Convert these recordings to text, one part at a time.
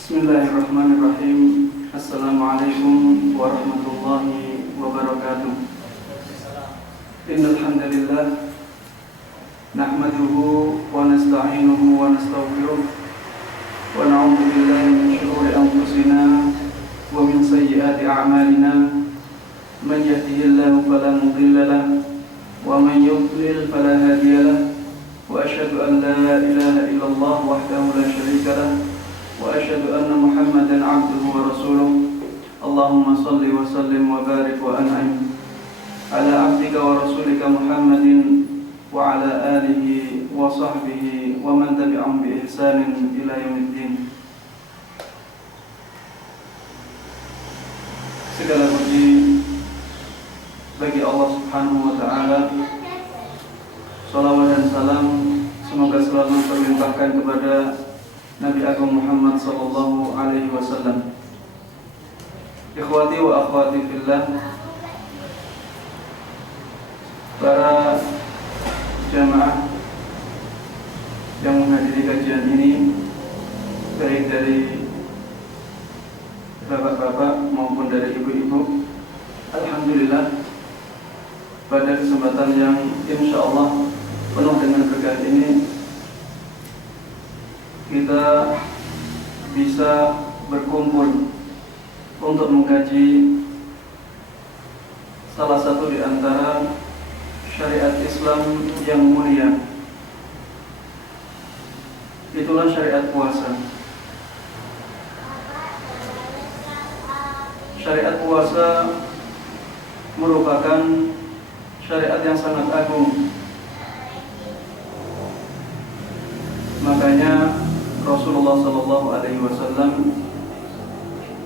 Bismillahirrahmanirrahim. Assalamualaikum warahmatullahi wabarakatuh. Innal hamdalillah nahmaduhu wa nasta'inuhu wa nastaghfiruh wa na'udzu billahi min shururi anfusina wa min sayyiati a'malina. Man yahdihillahu fala mudilla lahu wa man yudlil fala hadiya lahu. Wa asyhadu an la ilaha illallah wahdahu la syarika lahu wa asyhadu anna Muhammadan 'abduhu wa rasuluh. Allahumma shalli wa sallim wa barik wa an'im ala 'abdika wa rasulika Muhammadin wa ala alihi wa sahbihi wa man tabi'ahum bi ihsanin ila yaumiddin. Segala puji bagi Allah Subhanahu wa taala. Salawat dan salam semoga selalu terlimpahkan kepada Nabi Agung Muhammad sallallahu alaihi wasallam. Ikhwati wa akhwati fillah, para jamaah yang menghadiri kajian ini, baik dari bapak-bapak maupun dari ibu-ibu, alhamdulillah pada kesempatan yang insyaallah penuh dengan berkah ini kita bisa berkumpul untuk mengkaji salah satu di antara syariat Islam yang mulia. Itulah syariat puasa. Syariat puasa merupakan syariat yang sangat agung. Makanya Rasulullah SAW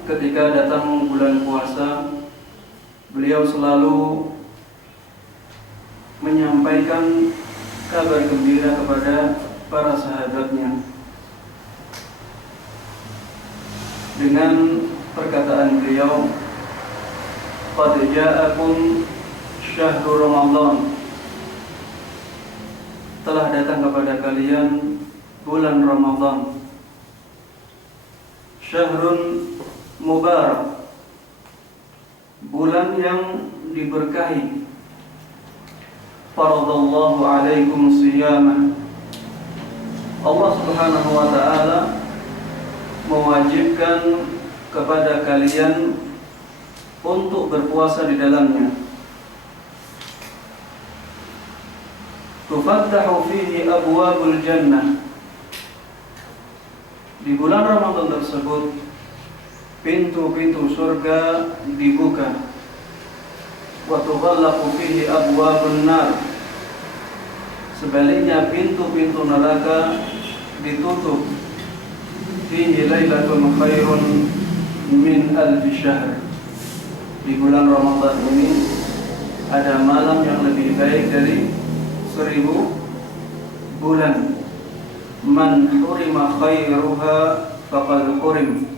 ketika datang bulan puasa, beliau selalu menyampaikan kabar gembira kepada para sahabatnya dengan perkataan beliau, "Qad ja'akum syahrul Ramadan." Telah datang kepada kalian bulan Ramadan. Syahrun mubarak, bulan yang diberkahi. Faradallahu alaikum siyamah. Allah Subhanahu wa taala mewajibkan kepada kalian untuk berpuasa di dalamnya. Tufattahu fihi abwabul jannah. Di bulan Ramadan tersebut pintu-pintu surga dibuka. Wa tughallaqu fihi abwabun nar. Sebaliknya pintu-pintu neraka ditutup. Fihi lailatun khairun min alfi syahr. Di bulan Ramadan ini ada malam yang lebih baik dari 1000 bulan. Man hurima khairuha faqad hurim.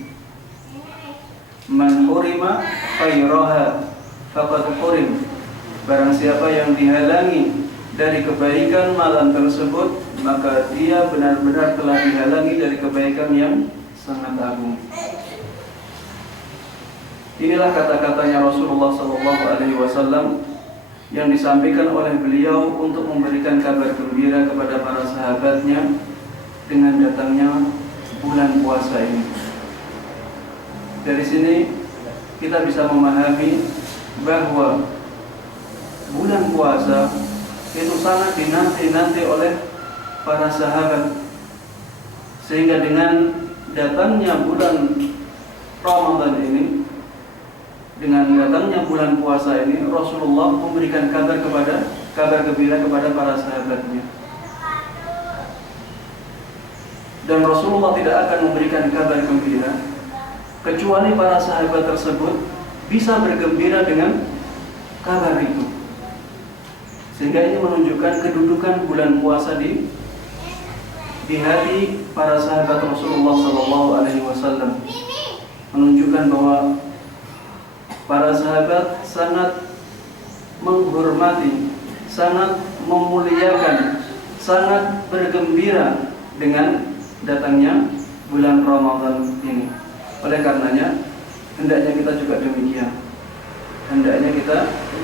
Man hurima khairaha faqad hurim. Barang siapa yang dihalangi dari kebaikan malam tersebut, maka dia benar-benar telah dihalangi dari kebaikan yang sangat agung. Inilah kata-katanya Rasulullah SAW yang disampaikan oleh beliau untuk memberikan kabar gembira kepada para sahabatnya dengan datangnya bulan puasa ini. Dari sini kita bisa memahami bahwa bulan puasa itu sangat dinanti-nanti oleh para sahabat, sehingga dengan datangnya bulan Ramadan ini, dengan datangnya bulan puasa ini, Rasulullah memberikan kabar gembira kepada para sahabatnya. Dan Rasulullah tidak akan memberikan kabar gembira kecuali para sahabat tersebut bisa bergembira dengan kabar itu. Sehingga ini menunjukkan kedudukan bulan puasa di hati para sahabat Rasulullah SAW. Menunjukkan bahwa para sahabat sangat menghormati, sangat memuliakan, sangat bergembira dengan datangnya bulan Ramadan ini. Oleh karenanya hendaknya kita juga demikian. Hendaknya kita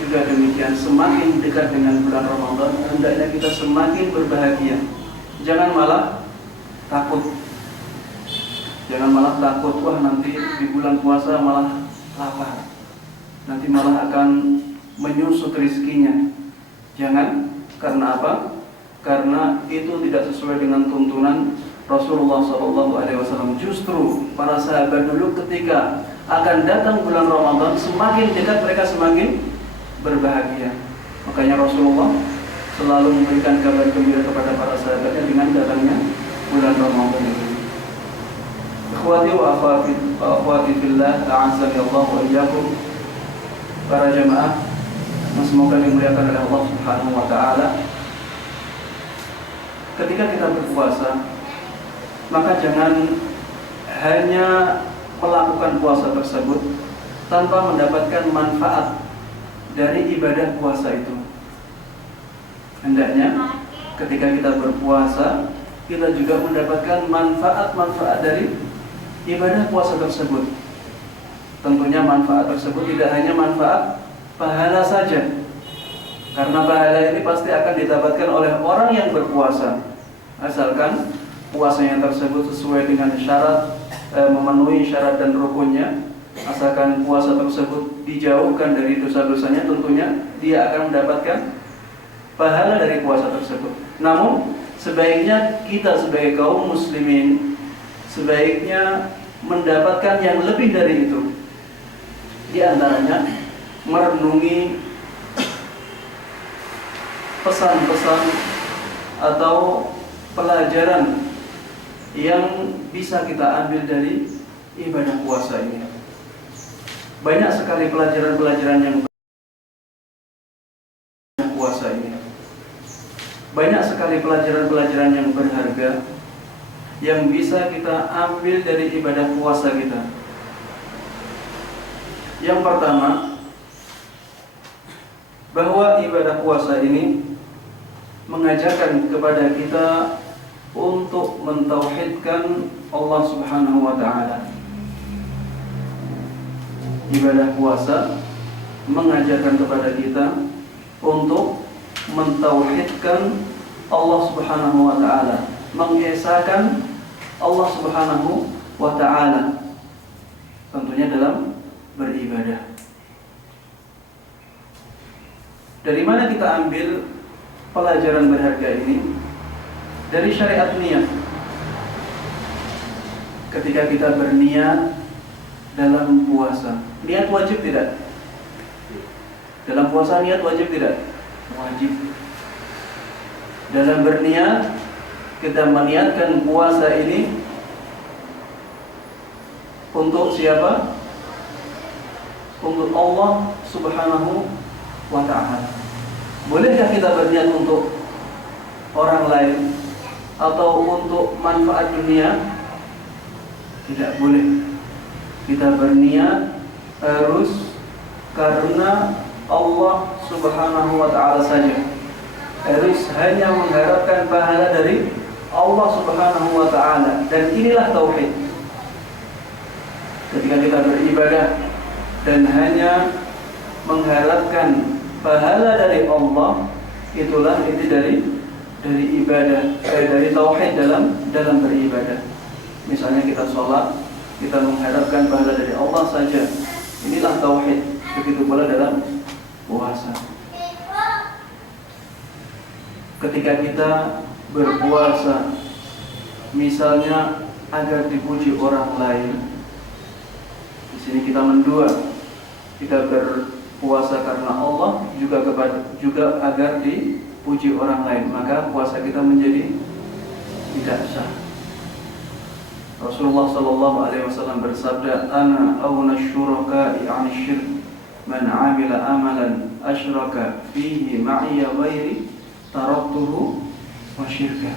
juga demikian. Semakin dekat dengan bulan Ramadan, hendaknya kita semakin berbahagia. Jangan malah takut. Jangan malah takut, wah nanti di bulan puasa malah lapar, nanti malah akan menyusut rizkinya. Jangan. Karena apa? Karena itu tidak sesuai dengan tuntunan Rasulullah SAW. Justru para sahabat dulu ketika akan datang bulan Ramadan, semakin dekat mereka semakin berbahagia. Makanya Rasulullah selalu memberikan kabar gembira kepada para sahabatnya dengan datangnya bulan Ramadan ini. Ikhwati wa akhwati fillah, a'azzani Allah wa iyyakum. Para jamaah yang semoga dimuliakan oleh Allah Subhanahu wa taala. Ketika kita berpuasa, maka jangan hanya melakukan puasa tersebut tanpa mendapatkan manfaat dari ibadah puasa itu. Hendaknya ketika kita berpuasa, kita juga mendapatkan manfaat-manfaat dari ibadah puasa tersebut. Tentunya manfaat tersebut tidak hanya manfaat pahala saja, karena pahala ini pasti akan didapatkan oleh orang yang berpuasa, asalkan puasanya tersebut sesuai dengan syarat, memenuhi syarat dan rukunnya. Asalkan puasa tersebut dijauhkan dari dosa-dosanya, tentunya dia akan mendapatkan pahala dari puasa tersebut. Namun sebaiknya kita sebagai kaum muslimin sebaiknya mendapatkan yang lebih dari itu. Di antaranya merenungi pesan-pesan atau pelajaran yang bisa kita ambil dari ibadah puasa ini. Banyak sekali pelajaran-pelajaran yang puasa ini. Banyak sekali pelajaran-pelajaran yang berharga yang bisa kita ambil dari ibadah puasa kita. Yang pertama, bahwa ibadah puasa ini mengajarkan kepada kita untuk mentauhidkan Allah Subhanahu wa taala. Ibadah puasa mengajarkan kepada kita untuk mentauhidkan Allah Subhanahu wa taala, mengesahkan Allah Subhanahu wa taala, tentunya dalam beribadah. Dari mana kita ambil pelajaran berharga ini? Dari syariat niat. Ketika kita berniat dalam puasa, niat wajib tidak? Dalam puasa niat wajib tidak? Wajib. Dalam berniat, kita meniatkan puasa ini untuk siapa? Untuk Allah Subhanahu wa ta'ala. Bolehkah kita berniat untuk orang lain atau untuk manfaat dunia? Tidak boleh. Kita berniat harus karena Allah Subhanahu wa ta'ala saja. Harus hanya mengharapkan pahala dari Allah Subhanahu wa ta'ala. Dan inilah tauhid. Ketika kita beribadah dan hanya mengharapkan pahala dari Allah, itulah inti dari ibadah, dari tauhid dalam beribadah. Misalnya kita sholat, kita mengharapkan pahala dari Allah saja. Inilah tauhid. Begitu pula dalam puasa. Ketika kita berpuasa, misalnya agar dipuji orang lain, di sini kita mendua. Kita berpuasa karena Allah, juga agar dipuji orang lain, maka puasa kita menjadi tidak sah. Rasulullah SAW bersabda, "Ana awna syuraka'i 'ani syirk, man 'amila amalan asyraka fihi ma'iya ghairi taraktuhu wa syirka."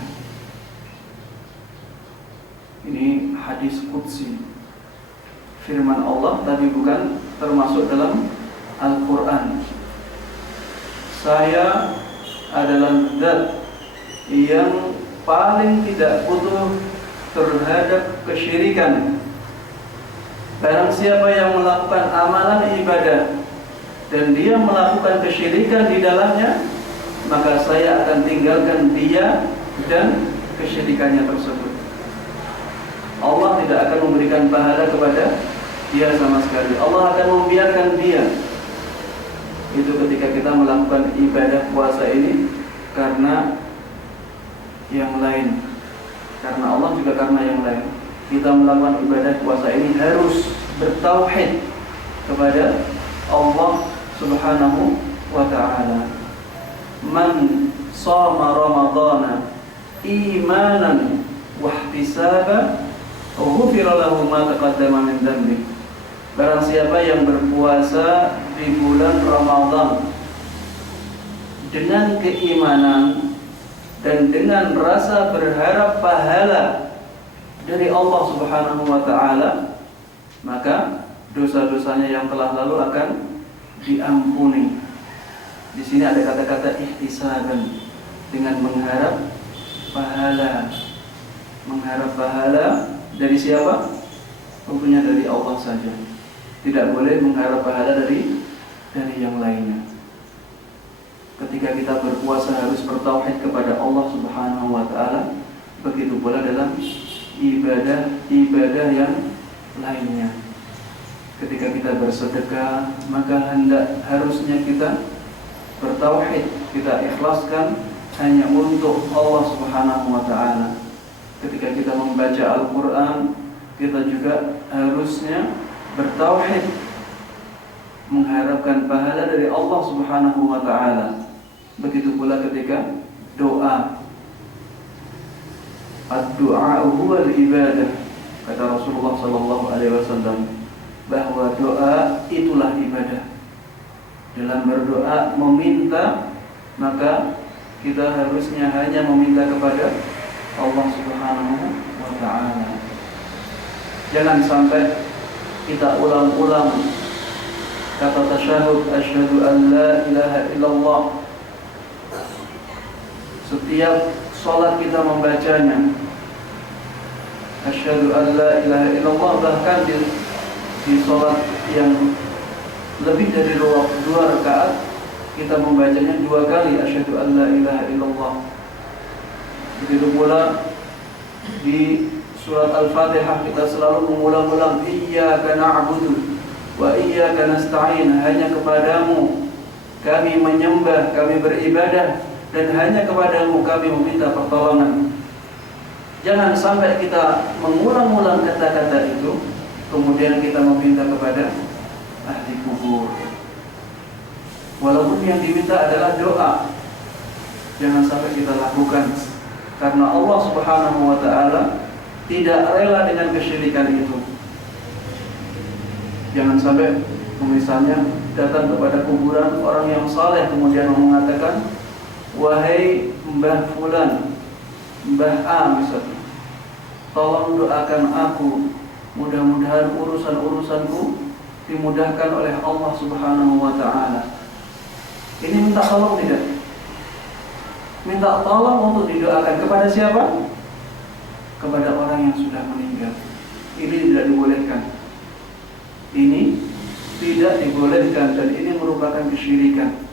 Ini hadis qudsi, firman Allah, tapi bukan termasuk dalam Al-Quran. Saya adalah zat yang paling tidak butuh terhadap terhadap kesyirikan. Barang siapa yang melakukan amalan ibadah dan dia melakukan kesyirikan di dalamnya, maka saya akan tinggalkan dia dan kesyirikannya tersebut. Allah tidak akan memberikan pahala kepada dia sama sekali. Allah akan membiarkan dia. Itu ketika kita melakukan ibadah puasa ini karena yang lain, karena Allah juga karena yang lain. Kita melakukan ibadah puasa ini harus bertauhid kepada Allah Subhanahu wa ta'ala. Man shoma ramadhana imanan wa ihtisaban ghufira lahu ma taqaddama min dhanbi. Barang siapa yang berpuasa di bulan Ramadan dengan keimanan dan dengan rasa berharap pahala dari Allah Subhanahu wa ta'ala, maka dosa-dosanya yang telah lalu akan diampuni. Di sini ada kata-kata ihtisaban, dengan mengharap pahala. Mengharap pahala dari siapa? Tentunya dari Allah saja. Tidak boleh mengharap pahala dari yang lainnya. Ketika kita berpuasa harus bertauhid kepada Allah Subhanahu wa ta'ala. Begitu pula dalam ibadah yang lainnya. Ketika kita bersedekah, maka harusnya kita bertauhid, kita ikhlaskan hanya untuk Allah Subhanahu wa ta'ala. Ketika kita membaca Al-Quran, kita juga harusnya bertauhid, mengharapkan pahala dari Allah Subhanahu wa ta'ala. Begitu pula ketika doa. Ad-du'a huwa al-ibadah. Kata Rasulullah sallallahu alaihi wasallam bahwa doa itulah ibadah. Dalam berdoa meminta, maka kita harusnya hanya meminta kepada Allah Subhanahu wa ta'ala. Jangan sampai kita ulang-ulang kata tasyahud, asyhadu an la ilaha illallah. Setiap salat kita membacanya asyhadu an la ilaha illallah, bahkan di salat yang lebih dari 2 rakaat kita membacanya 2 kali asyhadu an la ilaha illallah. Begitu pula di surat Al-Fatihah kita selalu mengulang-ulang iyyaka na'budu wa iyyaka nasta'in, hanya kepadamu kami menyembah, kami beribadah, dan hanya kepadamu kami meminta pertolongan. Jangan sampai kita mengulang-ulang kata-kata itu kemudian kita meminta kepada ahli kubur, walaupun yang diminta adalah doa. Jangan sampai kita lakukan, karena Allah Subhanahu wa ta'ala tidak rela dengan kesyirikan itu. Jangan sampai misalnya datang kepada kuburan orang yang saleh kemudian mengatakan, wahai Mbah Fulan, Mbah A misalnya, tolong doakan aku, mudah-mudahan urusan-urusanku dimudahkan oleh Allah Subhanahu wa ta'ala. Ini minta tolong tidak? Minta tolong untuk didoakan kepada siapa? Kepada orang yang sudah meninggal. Ini tidak dibolehkan. Ini tidak dibolehkan dan ini merupakan kesyirikan.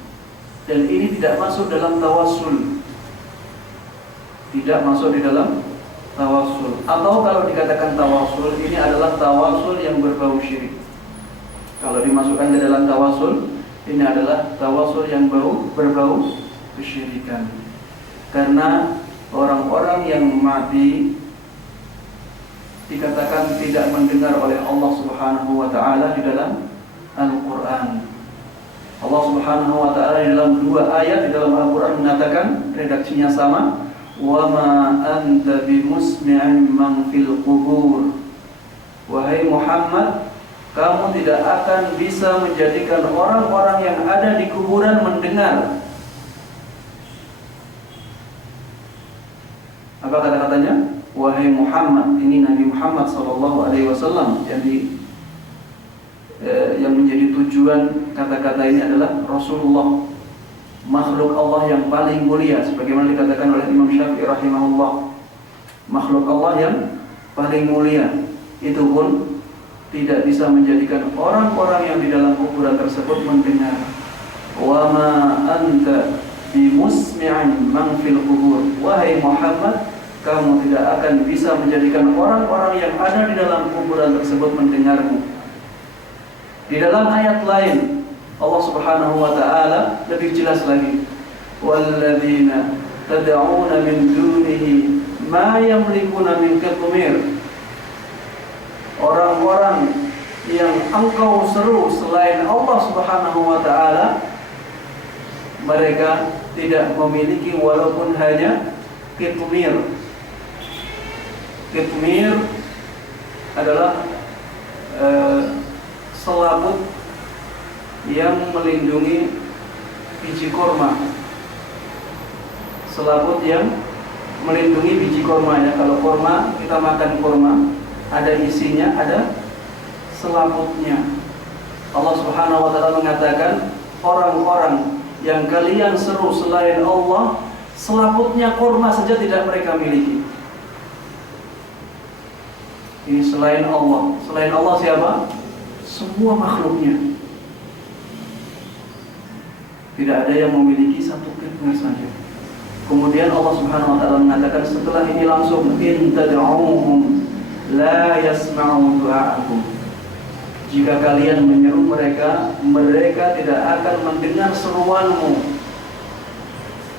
Dan ini tidak masuk dalam tawassul. Tidak masuk di dalam tawassul. Atau kalau dikatakan tawassul, ini adalah tawassul yang berbau syirik. Kalau dimasukkan ke dalam tawassul, ini adalah tawassul yang berbau kesyirikan. Karena orang-orang yang mati dikatakan tidak mendengar oleh Allah Subhanahu wa ta'ala di dalam Al-Quran. Allah Subhanahu wa ta'ala di dalam 2 ayat di dalam Al-Quran mengatakan, redaksinya sama, wa ma anta bimusmi'in man fil qubur. Wahai Muhammad, kamu tidak akan bisa menjadikan orang-orang yang ada di kuburan mendengar. Apa kata-katanya? Wahai Muhammad, ini Nabi Muhammad sallallahu alaihi wasallam yang menjadi tujuan kata-kata ini adalah Rasulullah, makhluk Allah yang paling mulia, sebagaimana dikatakan oleh Imam Syafi'i rahimahullah. Makhluk Allah yang paling mulia, itu pun tidak bisa menjadikan orang-orang yang di dalam kuburan tersebut mendengar. Wa ma anta bimusmi'in man fil kubur. Wahai Muhammad, kamu tidak akan bisa menjadikan orang-orang yang ada di dalam kuburan tersebut mendengarmu. Di dalam ayat lain Allah Subhanahu wa taala lebih jelas lagi. Walladzina tad'una min dunihi ma yamlikuna min qitmir. Orang-orang yang engkau seru selain Allah Subhanahu wa taala, mereka tidak memiliki walaupun hanya qitmir. Qitmir adalah selaput yang melindungi biji korma. Selaput yang melindungi biji korma ya. Kalau korma, kita makan korma, ada isinya, ada selaputnya. Allah Subhanahu wa taala mengatakan, orang-orang yang kalian seru selain Allah, selaputnya korma saja tidak mereka miliki. Ini selain Allah. Selain Allah siapa? Semua makhluknya. Tidak ada yang memiliki satu qitmir saja. Kemudian Allah Subhanahu wa taala mengatakan setelah ini langsung, in tad'uhum la yasma'u du'aakum. Jika kalian menyeru mereka, mereka tidak akan mendengar seruanmu.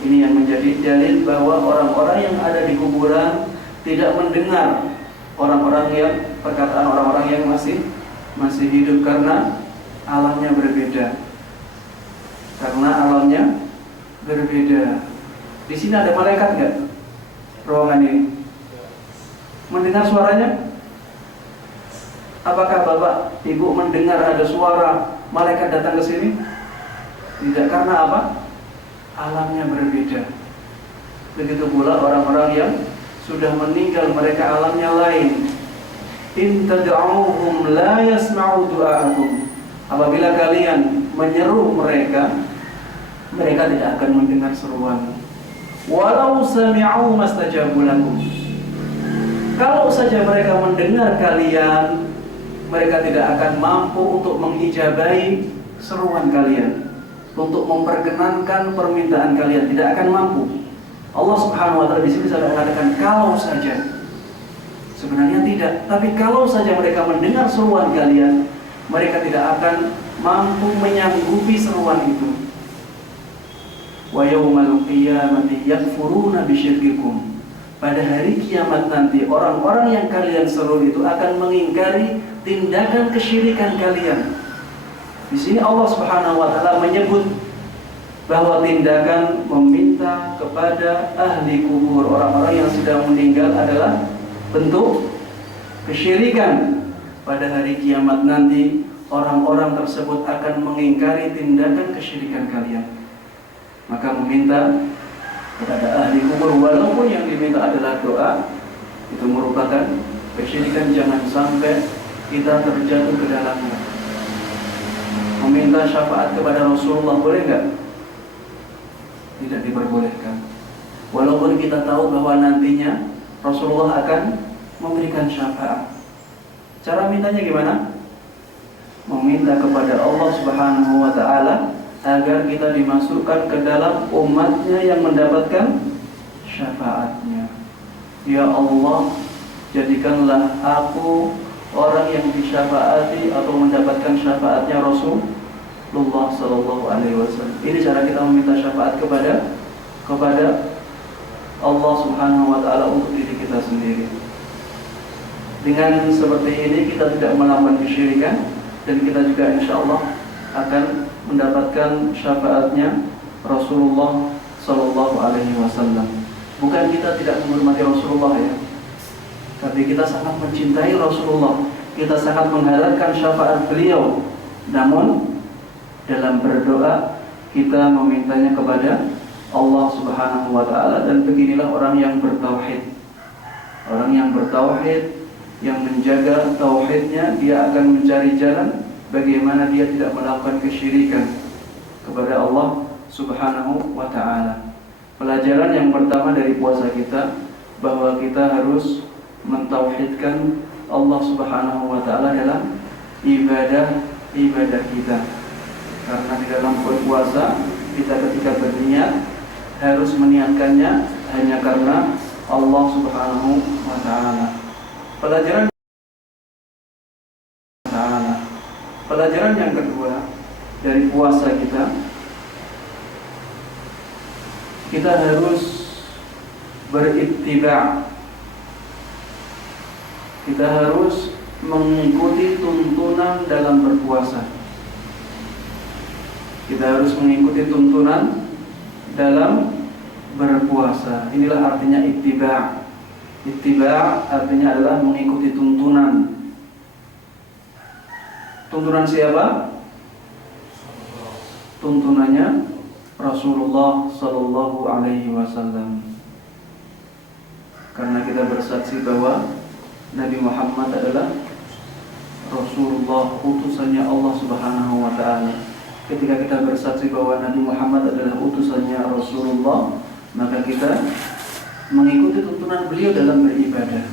Ini yang menjadi dalil bahwa orang-orang yang ada di kuburan tidak mendengar perkataan orang-orang yang masih hidup, karena alamnya berbeda. Di sini ada malaikat nggak? Ruangan ini mendengar suaranya? Apakah Bapak Ibu mendengar ada suara malaikat datang ke sini? Tidak, karena apa? Alamnya berbeda. Begitu pula orang-orang yang sudah meninggal, mereka alamnya lain. In tad'uhum la yasma'u du'aakum. Apabila kalian menyeru mereka, mereka tidak akan mendengar seruanmu. Walau sami'u mastajabu lakum. Kalau saja mereka mendengar kalian, mereka tidak akan mampu untuk mengijabahi seruan kalian, untuk memperkenankan permintaan kalian, tidak akan mampu. Allah Subhanahu wa taala di sini sedang mengatakan kalau saja. Sebenarnya tidak, tapi kalau saja mereka mendengar seruan kalian, mereka tidak akan mampu menyanggupi seruan itu. Wa yaumal qiyamati yakfuruna bisyirkikum. Pada hari kiamat nanti, orang-orang yang kalian seru itu akan mengingkari tindakan kesyirikan kalian. Di sini Allah Subhanahu wa taala menyebut bahwa tindakan meminta kepada ahli kubur, orang-orang yang sudah meninggal, adalah bentuk kesyirikan. Pada hari kiamat nanti, orang-orang tersebut akan mengingkari tindakan kesyirikan kalian. Maka meminta kepada ahli kubur, walaupun yang diminta adalah doa, itu merupakan kesyirikan. Jangan sampai kita terjatuh ke dalamnya. Meminta syafaat kepada Rasulullah boleh nggak? Tidak diperbolehkan. Walaupun kita tahu bahwa nantinya Rasulullah akan memberikan syafaat. Cara mintanya gimana? Meminta kepada Allah Subhanahu wa taala agar kita dimasukkan ke dalam umatnya yang mendapatkan syafaatnya. Ya Allah, jadikanlah aku orang yang disyafaati atau mendapatkan syafaatnya Rasulullah Sallallahu Alaihi Wasallam. Ini cara kita meminta syafaat kepada Allah Subhanahu Wa Taala untuk diri kita sendiri. Dengan seperti ini kita tidak melakukan kesyirikan, dan kita juga insya Allah akan mendapatkan syafaatnya Rasulullah Sallallahu Alaihi Wasallam. Bukan kita tidak menghormati Rasulullah ya, tapi kita sangat mencintai Rasulullah, kita sangat mengharapkan syafaat beliau. Namun dalam berdoa kita memintanya kepada Allah Subhanahu wa taala. Dan beginilah orang yang bertauhid. Orang yang bertauhid, yang menjaga tauhidnya, dia akan mencari jalan bagaimana dia tidak melakukan kesyirikan kepada Allah Subhanahu wa taala. Pelajaran yang pertama dari puasa kita, bahwa kita harus mentauhidkan Allah Subhanahu wa taala dalam ibadah kita. Karena di dalam berpuasa kita ketika berniat harus meniatkannya hanya karena Allah Subhanahu wa taala. Pelajaran yang kedua dari puasa kita harus berittiba'. Kita harus mengikuti tuntunan dalam berpuasa. Kita harus mengikuti tuntunan dalam berpuasa. Inilah artinya ittiba'. Ittiba' artinya adalah mengikuti tuntunan. Tuntunan siapa? Tuntunannya Rasulullah Sallallahu Alaihi Wasallam. Karena kita bersaksi bahwa Nabi Muhammad adalah Rasulullah, utusannya Allah Subhanahu wa taala. Ketika kita bersaksi bahwa Nabi Muhammad adalah utusannya Rasulullah, maka kita mengikuti tuntunan beliau dalam beribadah.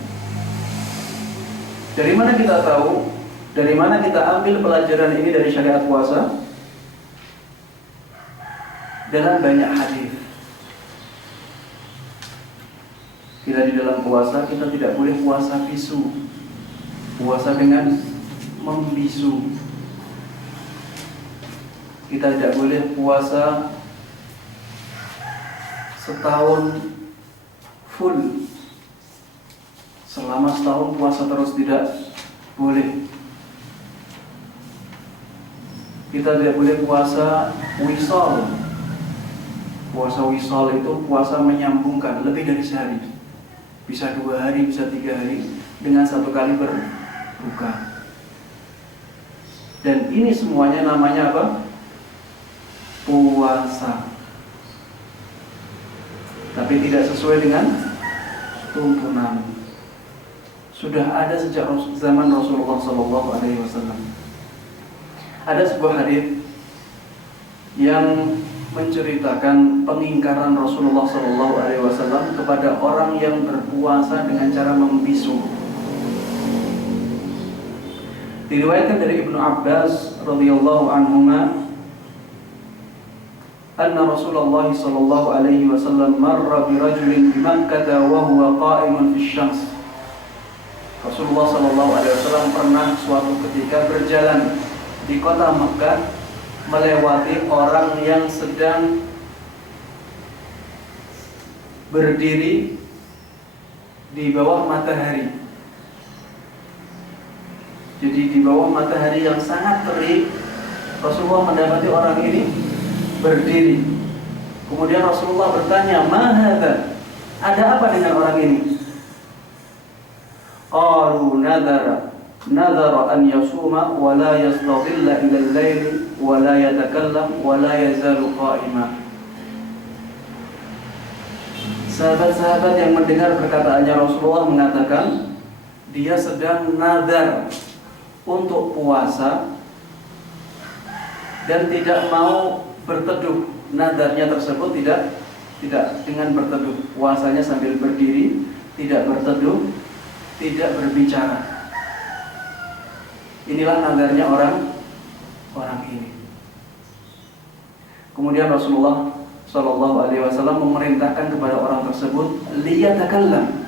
Dari mana kita tahu? Dari mana kita ambil pelajaran ini dari syariat puasa? Dalam banyak hadis. Kita di dalam puasa, kita tidak boleh puasa bisu. Puasa dengan membisu. Kita tidak boleh puasa setahun full. Selama setahun puasa terus, tidak boleh. Kita tidak boleh puasa wisal. Puasa wisal itu puasa menyambungkan lebih dari sehari. Bisa 2 hari, bisa 3 hari dengan 1 kali berbuka. Dan ini semuanya namanya apa? Puasa. Tapi tidak sesuai dengan tuntunan. Sudah ada sejak zaman Rasulullah SAW. Ada sebuah hadis yang menceritakan pengingkaran Rasulullah SAW kepada orang yang berpuasa dengan cara membisu. Diriwayatkan dari Ibnu Abbas radhiyallahu anhuma, anna Rasulullah sallallahu alaihi wasallam marra bi rajulin bi Makkah wa huwa qa'imun fi syams. Rasulullah sallallahu alaihi wasallam pernah suatu ketika berjalan di kota Makkah melewati orang yang sedang berdiri di bawah matahari. Jadi di bawah matahari yang sangat terik, Rasulullah mendapati orang ini berdiri. Kemudian Rasulullah bertanya, "Ma hadza?" Ada apa dengan orang ini? Qalu nadara an yasuma wa la yastadilla ila al-lail wa la yatakallam wa la yazalu qa'ima. Sahabat-sahabat yang mendengar perkataannya Rasulullah mengatakan, dia sedang nadar untuk puasa dan tidak mau berteduh. Nadarnya tersebut tidak dengan berteduh. Puasanya sambil berdiri, tidak berteduh, tidak berbicara. Inilah nadarnya orang ini. Kemudian Rasulullah Shallallahu Alaihi Wasallam memerintahkan kepada orang tersebut, liyatakallam,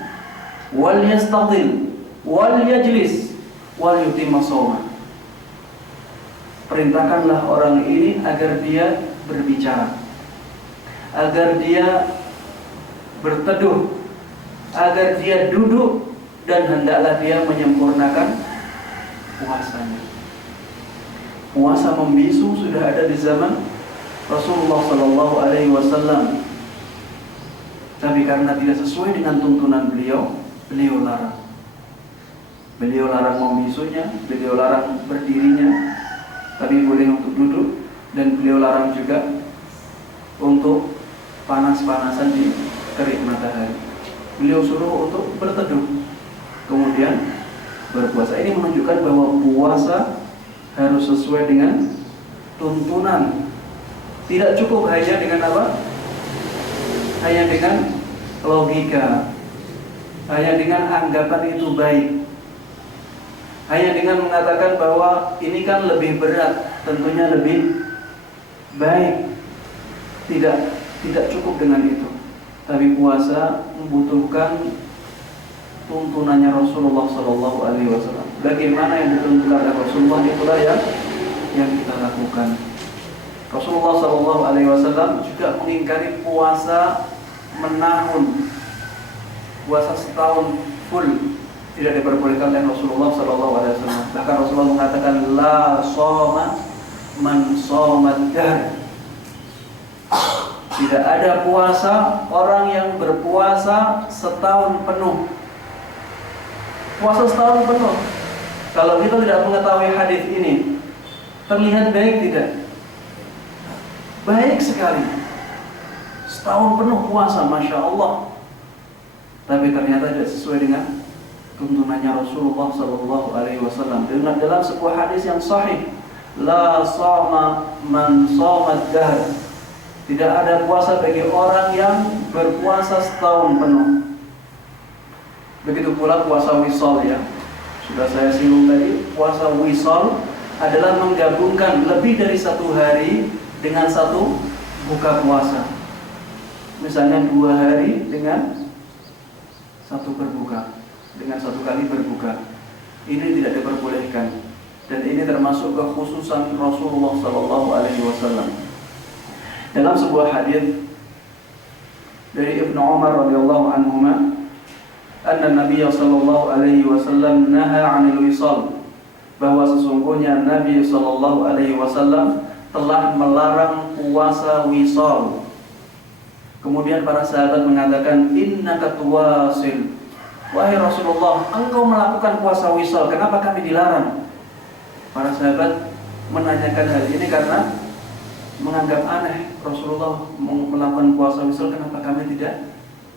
wal yastaqil, wal yajlis, wal yutimma shawma. Perintahkanlah orang ini agar dia berbicara, agar dia berteduh, agar dia duduk, dan hendaklah dia menyempurnakan puasanya. Puasa membisu sudah ada di zaman Rasulullah Sallallahu Alaihi Wasallam, tapi karena tidak sesuai dengan tuntunan beliau larang. Beliau larang membisunya, beliau larang berdirinya, tapi boleh untuk duduk, dan beliau larang juga untuk panas-panasan di terik matahari. Beliau suruh untuk berteduh, kemudian berpuasa. Ini menunjukkan bahwa puasa harus sesuai dengan tuntunan. Tidak cukup hanya dengan apa? Hanya dengan logika. hanya dengan anggapan itu baik, hanya dengan mengatakan bahwa ini kan lebih berat, tentunya lebih baik. Tidak cukup dengan itu. Tapi puasa membutuhkan tuntunannya Rasulullah Sallallahu Alaihi Wasallam. Bagaimana yang ditunjukkan oleh Rasulullah, itulah yang kita lakukan. Rasulullah Sallallahu Alaihi Wasallam juga mengingkari puasa menahun, puasa setahun full tidak diperbolehkan oleh Rasulullah Sallallahu Alaihi Wasallam. Bahkan Rasulullah mengatakan la shoma man shomad dahr. Tidak ada puasa orang yang berpuasa setahun penuh. Puasa setahun penuh. Kalau kita tidak mengetahui hadis ini, terlihat baik tidak? Baik sekali. Setahun penuh puasa, Masya Allah. Tapi ternyata tidak sesuai dengan tuntunannya Rasulullah Sallallahu Alaihi Wasallam. Dalam sebuah hadis yang sahih, la shoma man shomad dahr. Tidak ada puasa bagi orang yang berpuasa setahun penuh. Begitu pula puasa wisol ya. Sudah saya singgung tadi, puasa wisol adalah menggabungkan lebih dari satu hari dengan satu buka puasa. Misalnya 2 hari dengan satu berbuka, dengan satu kali berbuka. Ini tidak diperbolehkan. Dan ini termasuk kekhususan Rasulullah Sallallahu Alaihi Wasallam. Dalam sebuah hadis dari Ibnu Umar radhiyallahu anhuma, anna Nabi sallallahu alaihi wasallam naha 'anil wisal, bahwa sesungguhnya Nabi sallallahu alaihi wasallam telah melarang puasa wisal. Kemudian para sahabat mengatakan, innaka tuwasil. Wahai Rasulullah, engkau melakukan puasa wisal, kenapa kami dilarang? Para sahabat menanyakan hal ini karena menganggap aneh Rasulullah melakukan puasa wisal, kenapa kami tidak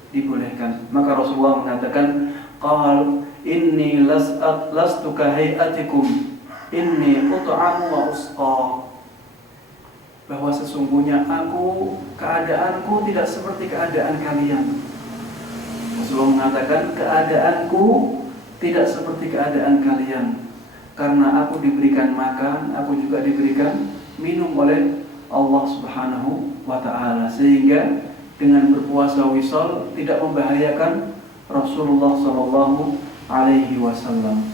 dibolehkan? Maka Rasulullah mengatakan, qal inni lastu ka hayatikum inni ut'amu wa usqa, bahwa sesungguhnya keadaanku tidak seperti keadaan kalian. Rasulullah mengatakan, keadaanku tidak seperti keadaan kalian, karena aku diberikan makan, aku juga diberikan minum oleh Allah Subhanahu wa Ta'ala, sehingga dengan berpuasa wisal tidak membahayakan Rasulullah Sallallahu Alaihi Wasallam.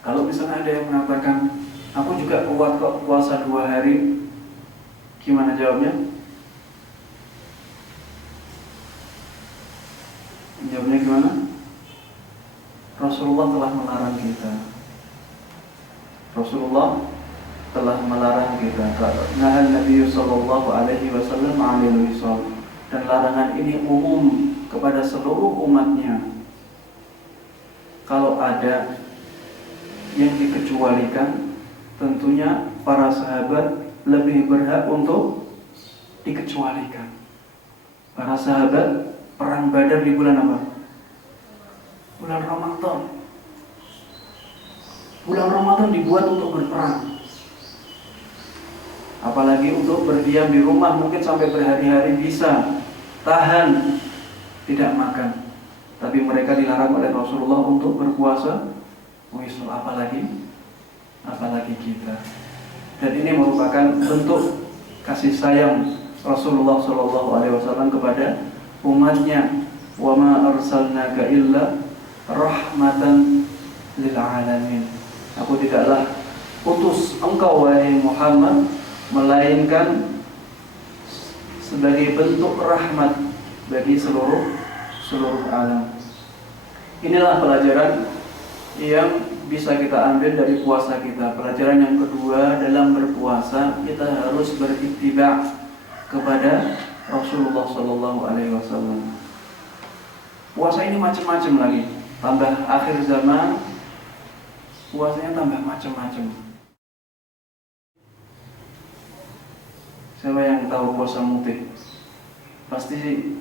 Kalau misalnya ada yang mengatakan, aku juga kuat kok puasa 2 hari, gimana jawabnya? Jawabnya gimana? Rasulullah telah melarang kita. Rasulullah telah melarang kita. Nahan Nabi sallallahu alaihi wasallam 'anil wisal, dan larangan ini umum kepada seluruh umatnya. Kalau ada yang dikecualikan, tentunya para sahabat lebih berhak untuk dikecualikan. Para sahabat perang Badar di bulan apa? Bulan Ramadan. Bulan Ramadan dibuat untuk berperang. Apalagi untuk berdiam di rumah, mungkin sampai berhari-hari bisa tahan tidak makan. Tapi mereka dilarang oleh Rasulullah untuk berpuasa wisal, apalagi kita. Dan ini merupakan bentuk kasih sayang Rasulullah SAW kepada umatnya. Wa ma arsalnaka illa rahmatan lil alamin. Aku tidaklah utus engkau wahai Muhammad melainkan sebagai bentuk rahmat bagi seluruh alam. Inilah pelajaran yang bisa kita ambil dari puasa kita. Pelajaran yang kedua, dalam berpuasa kita harus berittiba kepada Rasulullah Sallallahu Alaihi Wasallam. Puasa ini macam-macam lagi. Tambah akhir zaman, puasanya tambah macam-macam. Siapa yang tahu puasa mutih? Pasti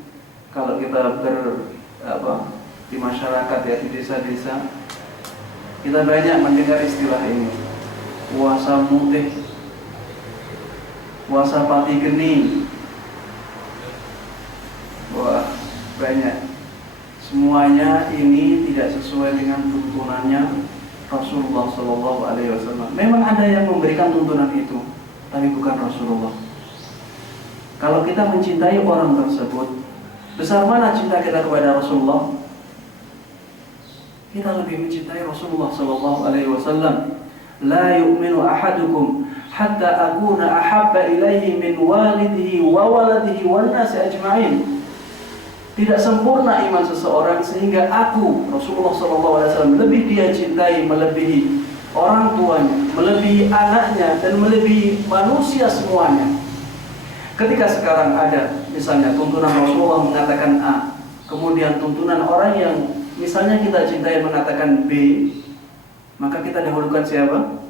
kalau kita di masyarakat ya, di desa-desa, kita banyak mendengar istilah ini. Puasa mutih, puasa pati geni. Wah, banyak. semuanya ini tidak sesuai dengan tuntunannya Rasulullah Shallallahu Alaihi Wasallam. Memang ada yang memberikan tuntunan itu, tapi bukan Rasulullah. Kalau kita mencintai orang tersebut, besar mana cinta kita kepada Rasulullah? Kita lebih mencintai Rasulullah Shallallahu Alaihi Wasallam. La yu'minu ahadukum hatta akuna ahabba ilaihi min walidihi wa waladihi wan nasi ajma'in. Tidak sempurna iman seseorang sehingga aku, Rasulullah SAW, lebih dia cintai melebihi orang tuanya, melebihi anaknya, dan melebihi manusia semuanya. Ketika sekarang ada misalnya tuntunan Rasulullah mengatakan A, kemudian tuntunan orang yang misalnya kita cintai mengatakan B, maka kita dahulukan siapa?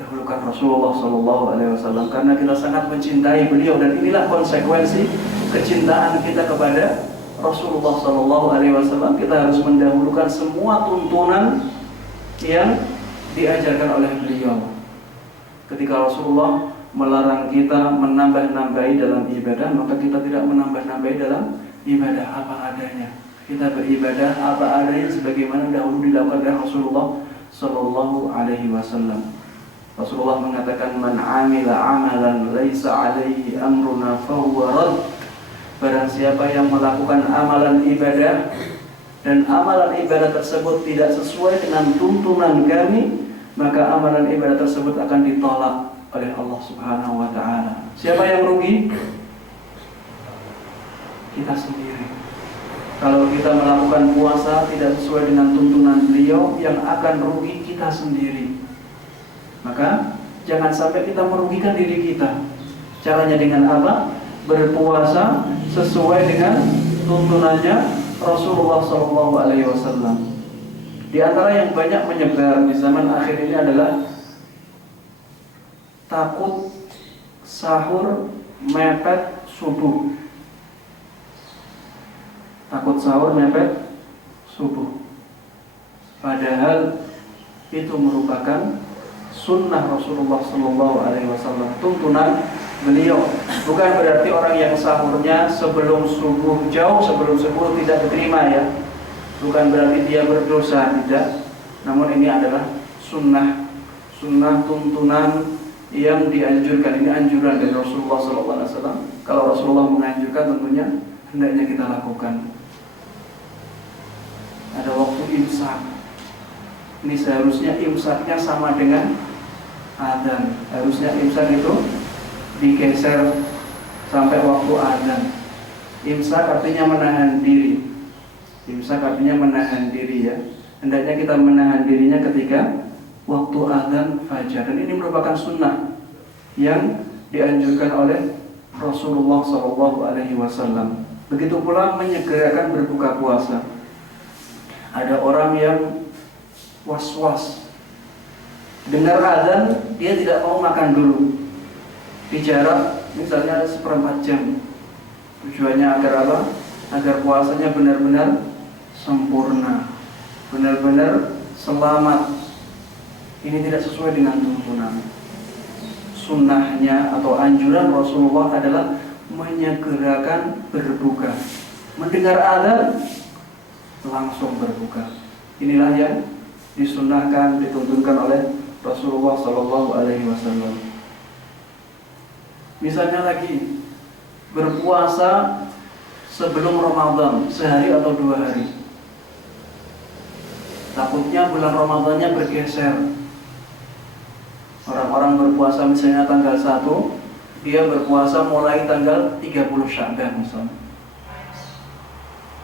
Dahulukan Rasulullah SAW, karena kita sangat mencintai beliau, dan inilah konsekuensi kecintaan kita kepada Rasulullah SAW. Kita harus mendahulukan semua tuntunan yang diajarkan oleh beliau. Ketika Rasulullah melarang kita menambah-nambahi dalam ibadah, maka kita tidak menambah-nambahi dalam ibadah, apa adanya. Kita beribadah apa adanya sebagaimana dahulu dilakukan oleh Rasulullah Sallallahu Alaihi Wasallam. Rasulullah mengatakan, man amila amalan laisa alaihi amruna fahuwa rad. Barang siapa yang melakukan amalan ibadah dan amalan ibadah tersebut tidak sesuai dengan tuntunan kami, maka amalan ibadah tersebut akan ditolak oleh Allah Subhanahu wa taala. Siapa yang rugi? Kita sendiri. Kalau kita melakukan puasa tidak sesuai dengan tuntunan beliau, yang akan rugi kita sendiri. Maka jangan sampai kita merugikan diri kita. Caranya dengan apa? Berpuasa sesuai dengan tuntunannya Rasulullah SAW. Di antara yang banyak menyebar di zaman akhir ini adalah takut sahur mepet subuh. Takut sahur mepet subuh. Padahal itu merupakan sunnah Rasulullah SAW, tuntunan beliau. Bukan berarti orang yang sahurnya sebelum subuh, jauh sebelum subuh tidak diterima ya. Bukan berarti dia berdosa, tidak. Namun ini adalah sunnah tuntunan yang dianjurkan. Ini anjuran dari Rasulullah SAW. Kalau Rasulullah menganjurkan, tentunya hendaknya kita lakukan. Ada waktu imsak. Ini seharusnya imsaknya sama dengan adzan. Harusnya imsak itu digeser sampai waktu adzan. Imsak artinya menahan diri. Imsak artinya menahan diri ya. Hendaknya kita menahan dirinya ketika waktu adzan fajar. Dan ini merupakan sunnah yang dianjurkan oleh Rasulullah SAW. Begitu pula menyegerakan berbuka puasa. Ada orang yang was-was, dengar adzan dia tidak mau makan dulu, di jarak misalnya 1/4 jam. Tujuannya agar apa? Agar puasanya benar-benar sempurna, benar-benar selamat. Ini tidak sesuai dengan tuntunan. Sunnahnya atau anjuran Rasulullah adalah menyegerakan berbuka. Mendengar adzan langsung berbuka. Inilah yang disunnahkan, dituntunkan oleh Rasulullah SAW. Misalnya lagi berpuasa sebelum Ramadan sehari atau 2 hari. Takutnya bulan Ramadannya bergeser. Orang-orang berpuasa misalnya tanggal 1, dia berpuasa mulai tanggal 30 Sya'ban misalnya.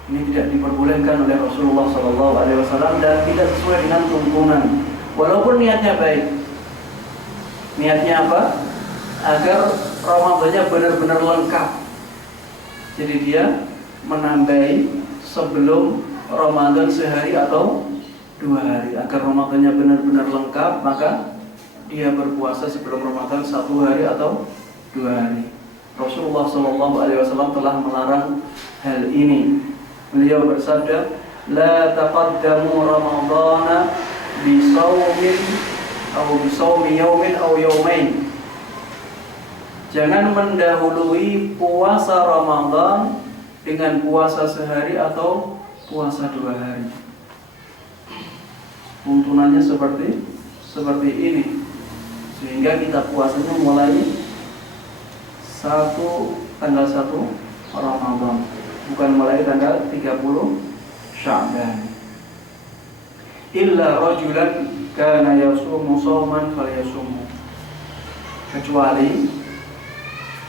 Ini tidak diperbolehkan oleh Rasulullah SAW dan tidak sesuai dengan tuntunan. Walaupun niatnya baik. Niatnya apa? Agar Ramadannya benar-benar lengkap. Jadi dia menambahi sebelum Ramadan sehari atau 2 hari. Agar Ramadannya benar-benar lengkap, maka dia berpuasa sebelum Ramadan 1 hari atau 2 hari. Rasulullah SAW telah melarang hal ini. Beliau bersabda, la taqaddamu ramadhana bisawmin atau bisawmi yaumin atau yaumain. Jangan mendahului puasa Ramadan dengan puasa sehari atau puasa 2 hari. Tuntunannya seperti ini, sehingga kita puasanya mulai tanggal 1 Ramadan, bukan mulai tanggal 30 Sya'ban. Illa rajulan kana yasumu shawman falyasumhu, kecuali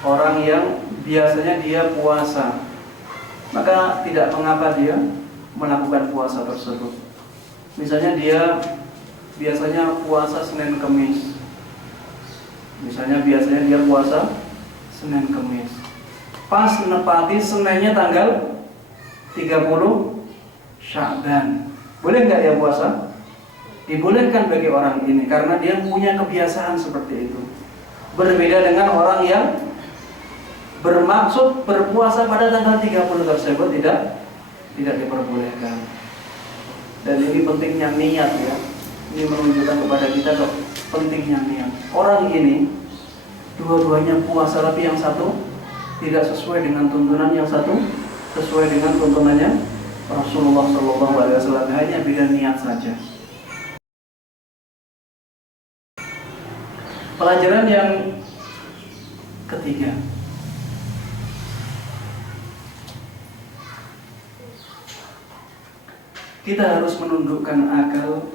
orang yang biasanya dia puasa, maka tidak mengapa dia melakukan puasa tersebut. Misalnya dia biasanya puasa Senin Kemis, pas menepati Seninnya tanggal 30 Sya'ban, boleh nggak dia puasa? Dibolehkan bagi orang ini karena dia punya kebiasaan seperti itu. Berbeda dengan orang yang bermaksud berpuasa pada tanggal 30 tersebut tidak diperbolehkan. Dan ini pentingnya niat ya. Ini menunjukkan kepada kita pentingnya niat. Orang ini dua-duanya puasa, tapi yang satu tidak sesuai dengan tuntunan, yang satu sesuai dengan tuntunannya Rasulullah SAW, hanya beda niat saja. Pelajaran yang ketiga, kita harus menundukkan akal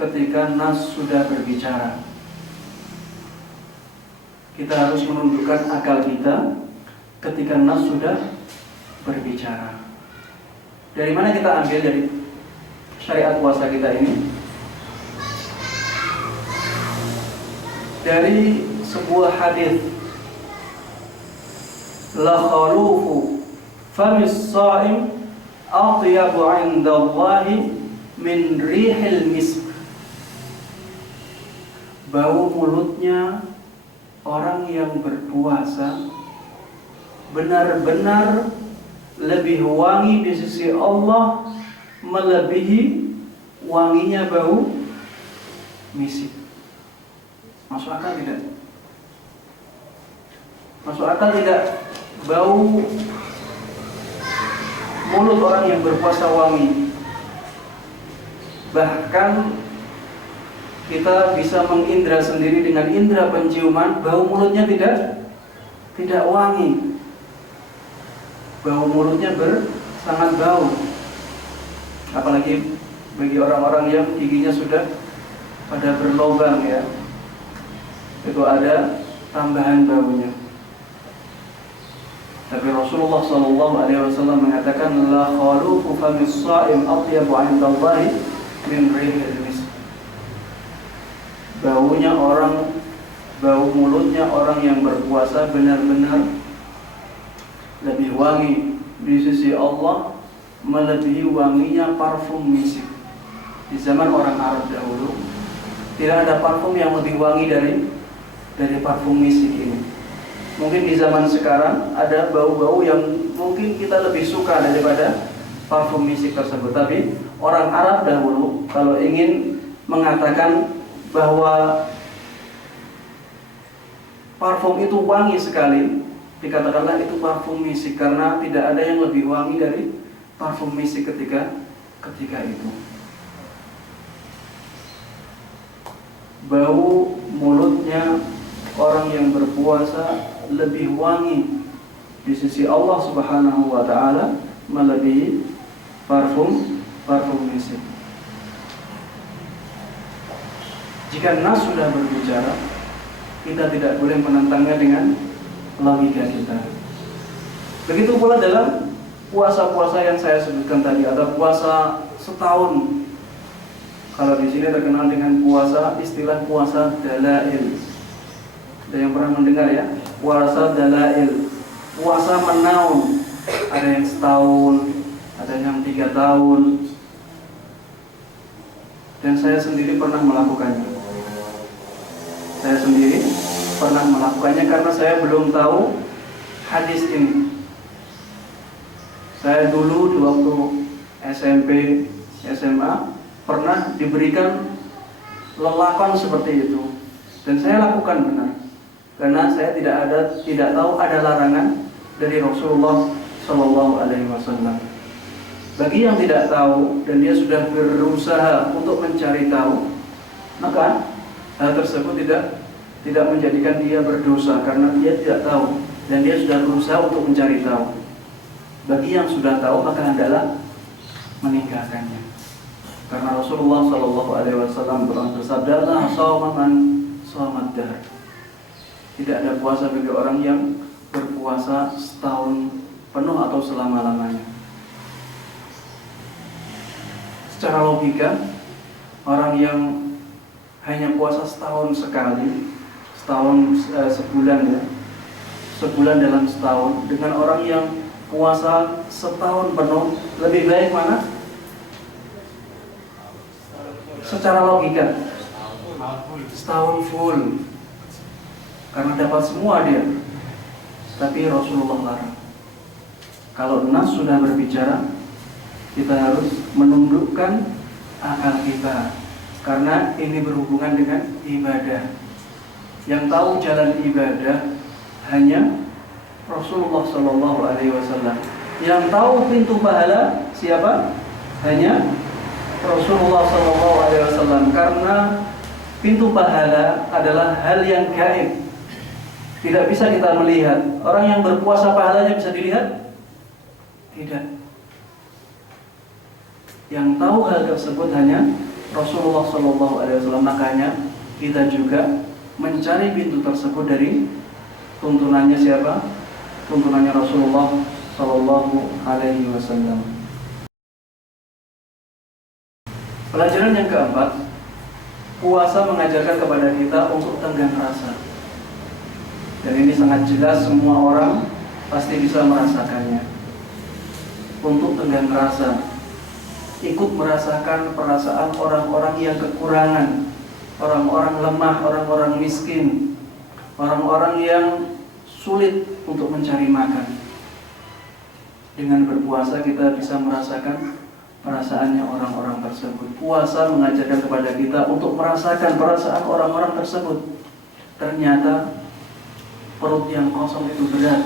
ketika nas sudah berbicara. Kita harus menundukkan akal kita ketika nas sudah berbicara. Dari mana kita ambil dari syariat puasa kita ini? Dari sebuah hadis, la khalufu famis sha'im atyabu 'indallahi min rihil misk. Bau mulutnya orang yang berpuasa benar-benar lebih wangi di sisi Allah, melebihi wanginya bau misik. Masuk akal tidak? Masuk akal tidak? Bau mulut orang yang berpuasa wangi. Bahkan kita bisa mengindra sendiri dengan indra penciuman, bau mulutnya tidak wangi. Bau mulutnya sangat bau. Apalagi bagi orang-orang yang giginya sudah pada berlubang ya, itu ada tambahan baunya. Tapi Rasulullah SAW mengatakan, la khalufu famis sha'im atyabu 'indallahi min rihil misk. Bau mulutnya orang yang berpuasa benar-benar lebih wangi di sisi Allah, melebihi wanginya parfum misik. Di zaman orang Arab dahulu tidak ada parfum yang lebih wangi dari parfum misik ini. Mungkin di zaman sekarang ada bau-bau yang mungkin kita lebih suka daripada parfum misik tersebut. Tapi orang Arab dahulu kalau ingin mengatakan bahwa parfum itu wangi sekali, dikatakanlah itu parfum misik, karena tidak ada yang lebih wangi dari parfum misik ketika itu. Bau mulutnya orang yang berpuasa lebih wangi di sisi Allah Subhanahu wa ta'ala, melebihi parfum misik. Jika nas sudah berbicara, kita tidak boleh menentangnya dengan logika kita. Begitu pula dalam puasa-puasa yang saya sebutkan tadi, ada puasa setahun. Kalau di sini terkenal dengan istilah puasa dalail. Ada yang pernah mendengar ya? Puasa dalail, puasa menaun. Ada yang setahun, ada yang 3 tahun. Dan saya sendiri pernah melakukannya. Karena saya belum tahu hadis ini. Saya dulu di waktu SMP, SMA pernah diberikan lelakan seperti itu, dan saya lakukan benar, karena saya tidak tahu ada larangan dari Rasulullah SAW. Bagi yang tidak tahu dan dia sudah berusaha untuk mencari tahu, maka hal tersebut tidak menjadikan dia berdosa karena dia tidak tahu dan dia sudah berusaha untuk mencari tahu. Bagi yang sudah tahu maka hendaklah meninggalkannya. Karena Rasulullah Shallallahu Alaihi Wasallam pernah bersabda, "La shawma man shawmad dahr." Tidak ada puasa bagi orang yang berpuasa setahun penuh atau selama-lamanya. Secara logika, orang yang hanya puasa setahun sekali, sebulan ya, sebulan dalam setahun, dengan orang yang puasa setahun penuh, lebih baik mana? Secara logika, setahun full, karena dapat semua dia. Tapi Rasulullah larang. Kalau nas sudah berbicara, kita harus menundukkan akal kita, karena ini berhubungan dengan ibadah. Yang tahu jalan ibadah hanya Rasulullah Shallallahu Alaihi Wasallam. Yang tahu pintu pahala siapa? Hanya Rasulullah Shallallahu Alaihi Wasallam. Karena pintu pahala adalah hal yang gaib, tidak bisa kita melihat. Orang yang berpuasa pahalanya bisa dilihat? Tidak. Yang tahu hal tersebut hanya Rasulullah Shallallahu Alaihi Wasallam. Makanya kita juga mencari pintu tersebut dari tuntunannya siapa? Tuntunannya Rasulullah Shallallahu Alaihi Wasallam. Pelajaran yang keempat, puasa mengajarkan kepada kita untuk tenggang rasa. Dan ini sangat jelas, semua orang pasti bisa merasakannya. Untuk tenggang rasa, ikut merasakan perasaan orang-orang yang kekurangan, orang-orang lemah, orang-orang miskin, orang-orang yang sulit untuk mencari makan. Dengan berpuasa kita bisa merasakan perasaannya orang-orang tersebut. Puasa mengajarkan kepada kita untuk merasakan perasaan orang-orang tersebut. Ternyata perut yang kosong itu berat.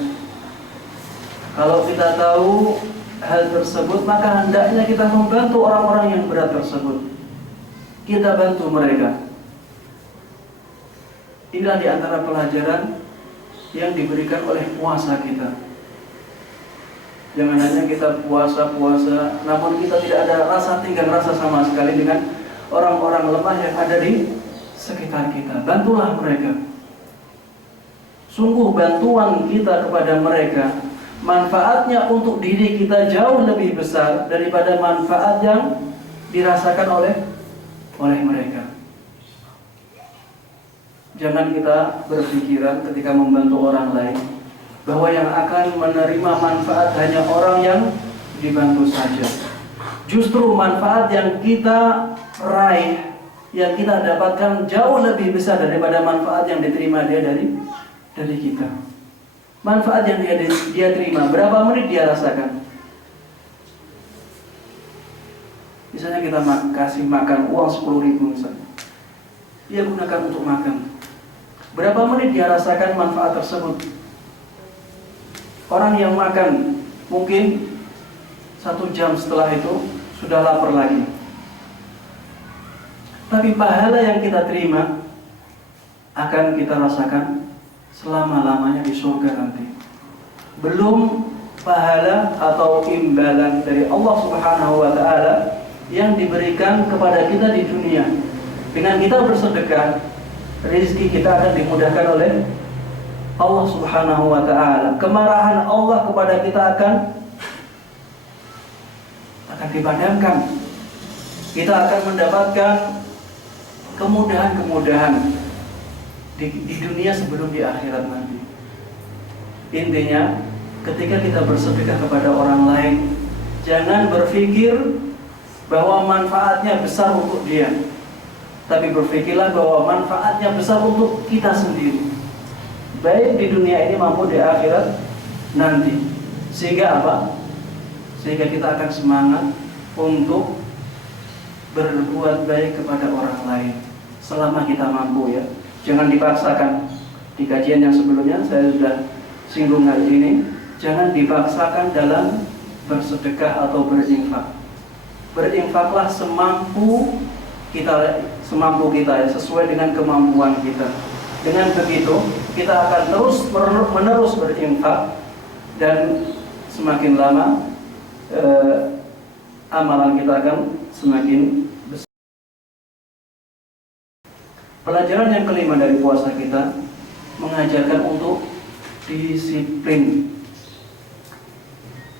Kalau kita tahu hal tersebut, maka hendaknya kita membantu orang-orang yang berat tersebut. Kita bantu mereka. Inilah di antara pelajaran yang diberikan oleh puasa kita. Jangan hanya kita puasa-puasa, namun kita tidak ada rasa tenggang rasa sama sekali dengan orang-orang lemah yang ada di sekitar kita. Bantulah mereka. Sungguh bantuan kita kepada mereka, manfaatnya untuk diri kita jauh lebih besar daripada manfaat yang dirasakan oleh mereka. Jangan kita berpikiran ketika membantu orang lain bahwa yang akan menerima manfaat hanya orang yang dibantu saja. Justru manfaat yang kita raih, yang kita dapatkan jauh lebih besar daripada manfaat yang diterima dia dari kita. Manfaat yang dia terima, berapa menit dia rasakan? Misalnya kita kasih makan uang 10.000 misalnya, dia gunakan untuk makan. Berapa menit dia rasakan manfaat tersebut? Orang yang makan mungkin 1 jam setelah itu sudah lapar lagi. Tapi pahala yang kita terima akan kita rasakan selama-lamanya di surga nanti. Belum pahala atau imbalan dari Allah Subhanahu wa Ta'ala yang diberikan kepada kita di dunia. Dengan kita bersedekah, rezeki kita akan dimudahkan oleh Allah Subhanahu wa Ta'ala. Kemarahan Allah kepada kita akan dipadamkan. Kita akan mendapatkan kemudahan-kemudahan di dunia sebelum di akhirat nanti. Intinya, ketika kita bersedekah kepada orang lain, jangan berpikir bahwa manfaatnya besar untuk dia, tapi berpikirlah bahwa manfaatnya besar untuk kita sendiri, baik di dunia ini maupun di akhirat nanti. Sehingga apa? Sehingga kita akan semangat untuk berbuat baik kepada orang lain selama kita mampu, ya. Jangan dipaksakan. Di kajian yang sebelumnya saya sudah singgung hal ini. Jangan dipaksakan dalam bersedekah atau berinfak. Berinfaklah semampu kita ya, sesuai dengan kemampuan kita. Dengan begitu kita akan terus menerus berinfak, dan semakin lama amalan kita akan semakin besar. Pelajaran yang kelima dari puasa kita mengajarkan untuk disiplin.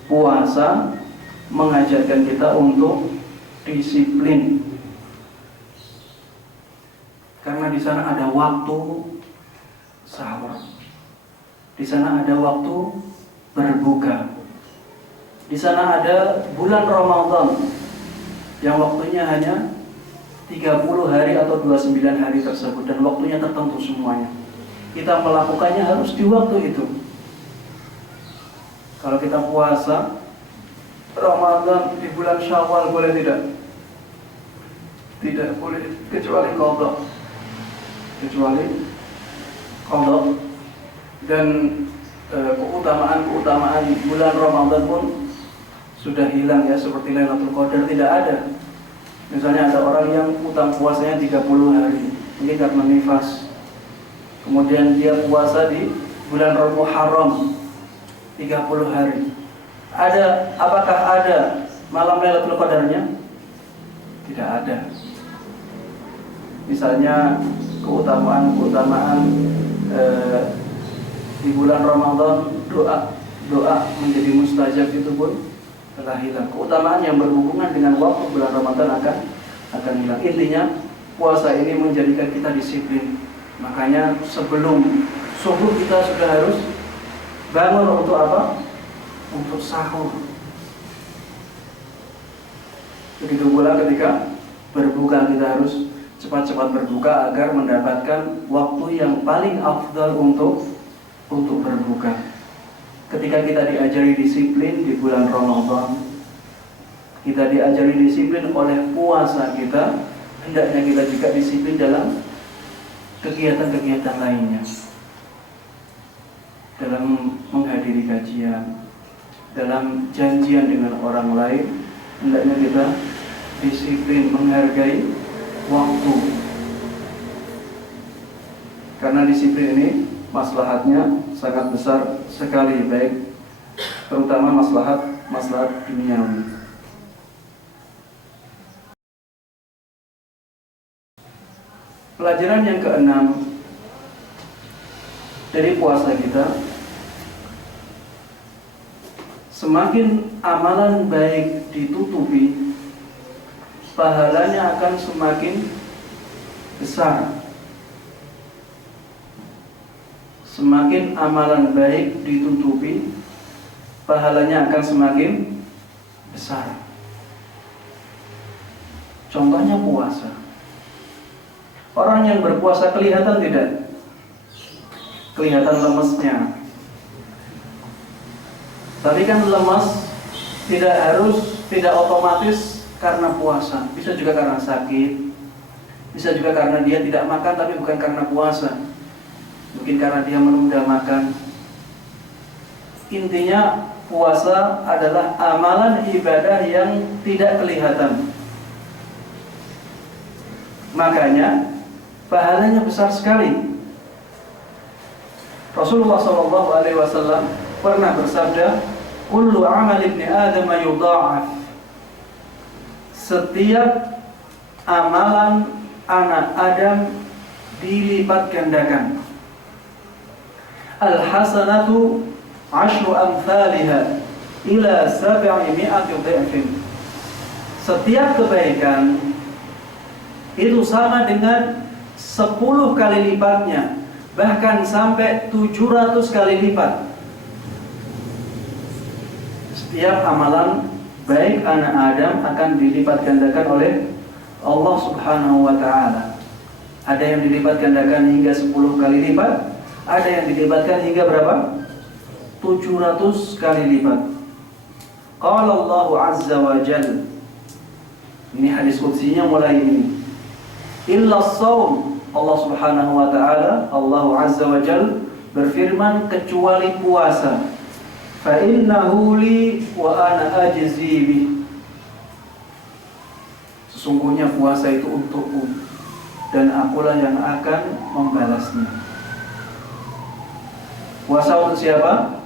Puasa mengajarkan kita untuk disiplin, karena di sana ada waktu sahur, di sana ada waktu berbuka, di sana ada bulan Ramadan yang waktunya hanya 30 hari atau 29 hari tersebut, dan waktunya tertentu semuanya. Kita melakukannya harus di waktu itu. Kalau kita puasa Ramadan di bulan Syawal boleh tidak? Tidak boleh, kecuali qadha. Dan keutamaan bulan Ramadan pun sudah hilang ya, seperti Lailatul Qadar tidak ada. Misalnya ada orang yang utang puasanya 30 hari, ini karena nifas. Kemudian dia puasa di bulan Muharram 30 hari. Apakah ada malam Lailatul Qadarnya? Tidak ada. Misalnya keutamaan di bulan Ramadan, doa menjadi mustajab itu pun telah hilang. Keutamaan yang berhubungan dengan waktu bulan Ramadan akan hilang. Intinya puasa ini menjadikan kita disiplin. Makanya sebelum subuh kita sudah harus bangun untuk apa? Untuk sahur. Begitu pula ketika berbuka, kita harus cepat-cepat berbuka agar mendapatkan waktu yang paling afdal untuk berbuka. Ketika kita diajari disiplin di bulan Ramadan, kita diajari disiplin oleh puasa kita, hendaknya kita juga disiplin dalam kegiatan-kegiatan lainnya. Dalam menghadiri kajian, dalam janjian dengan orang lain, hendaknya kita disiplin menghargai waktu. Karena disiplin ini maslahatnya sangat besar sekali, baik terutama maslahat duniawi. Pelajaran yang keenam dari puasa kita, semakin amalan baik ditutupi, pahalanya akan semakin besar. Semakin amalan baik ditutupi, pahalanya akan semakin besar. Contohnya puasa. Orang yang berpuasa kelihatan tidak? Kelihatan lemesnya. Tapi kan lemas tidak otomatis karena puasa. Bisa juga karena sakit. Bisa juga karena dia tidak makan tapi bukan karena puasa. Mungkin karena dia menunda makan. Intinya puasa adalah amalan ibadah yang tidak kelihatan. Makanya pahalanya besar sekali. Rasulullah SAW pernah bersabda, "Kullu amal ibni Adam yudha'af." Setiap amalan anak Adam dilipat gandakan. Al-hasanatu 'ashru amthaliha ila 700 dha'fin. Setiap kebaikan itu sama dengan 10 kali lipatnya, bahkan sampai 700 kali lipat. Setiap amalan baik anak Adam akan dilipat gandakan oleh Allah Subhanahu wa ta'ala. Ada yang dilipat gandakan hingga 10 kali lipat, ada yang dilibatkan hingga berapa? 700 kali lipat. Qala Allah Azza wa Jalla. Ini hadis qudsinya mulai ini. Illa as-shaum. Allah Subhanahu wa ta'ala, Allah Azza wa Jalla berfirman, kecuali puasa. fa innahu li wa ana ajzi bih. Sesungguhnya puasa itu untukku dan akulah yang akan membalasnya. Puasa untuk siapa?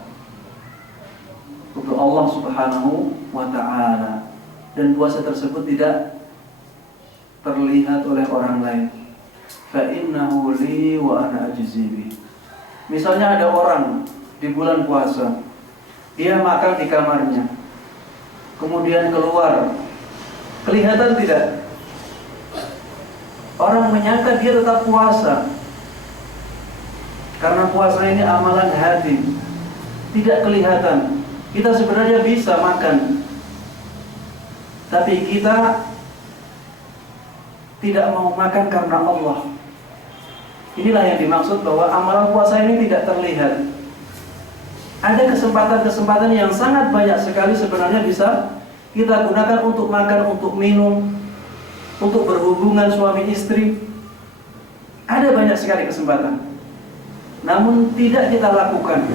Untuk Allah Subhanahu wa ta'ala. Dan puasa tersebut tidak terlihat oleh orang lain. Fa innahu li wa ana ajzi bih. Misalnya ada orang di bulan puasa, dia makan di kamarnya, kemudian keluar, kelihatan tidak? Orang menyangka dia tetap puasa, karena puasa ini amalan hati, tidak kelihatan. Kita sebenarnya bisa makan, tapi kita tidak mau makan karena Allah. Inilah yang dimaksud bahwa amalan puasa ini tidak terlihat. Ada kesempatan-kesempatan yang sangat banyak sekali sebenarnya bisa kita gunakan untuk makan, untuk minum, untuk berhubungan suami istri. Ada banyak sekali kesempatan, namun tidak kita lakukan.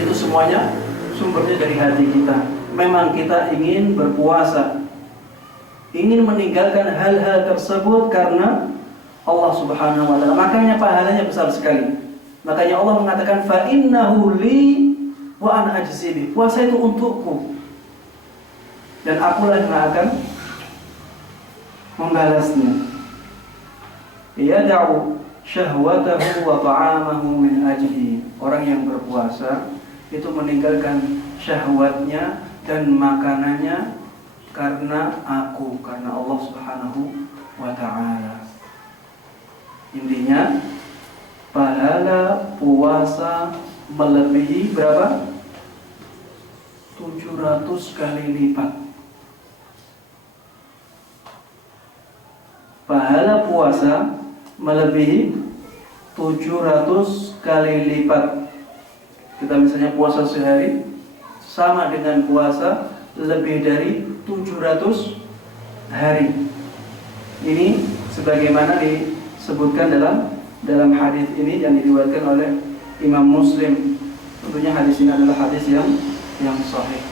Itu semuanya sumbernya dari hati kita. Memang kita ingin berpuasa, ingin meninggalkan hal-hal tersebut karena Allah Subhanahu wa ta'ala. Makanya pahalanya besar sekali. Makanya Allah mengatakan fa innahu li wa ana ajzi bih. Puasa itu untukku dan akulah yang akan membalasnya. Yada'u syahwatahu wa ta'amahu min ajli. Orang yang berpuasa itu meninggalkan syahwatnya dan makanannya karena aku, karena Allah Subhanahu wa ta'ala. Intinya pahala puasa melebihi berapa? 700 kali lipat. Pahala puasa melebihi 700 kali lipat. Kita misalnya puasa sehari sama dengan puasa lebih dari 700 hari. Ini sebagaimana disebutkan dalam hadis ini yang diriwayatkan oleh Imam Muslim. Tentunya hadis ini adalah hadis yang sahih.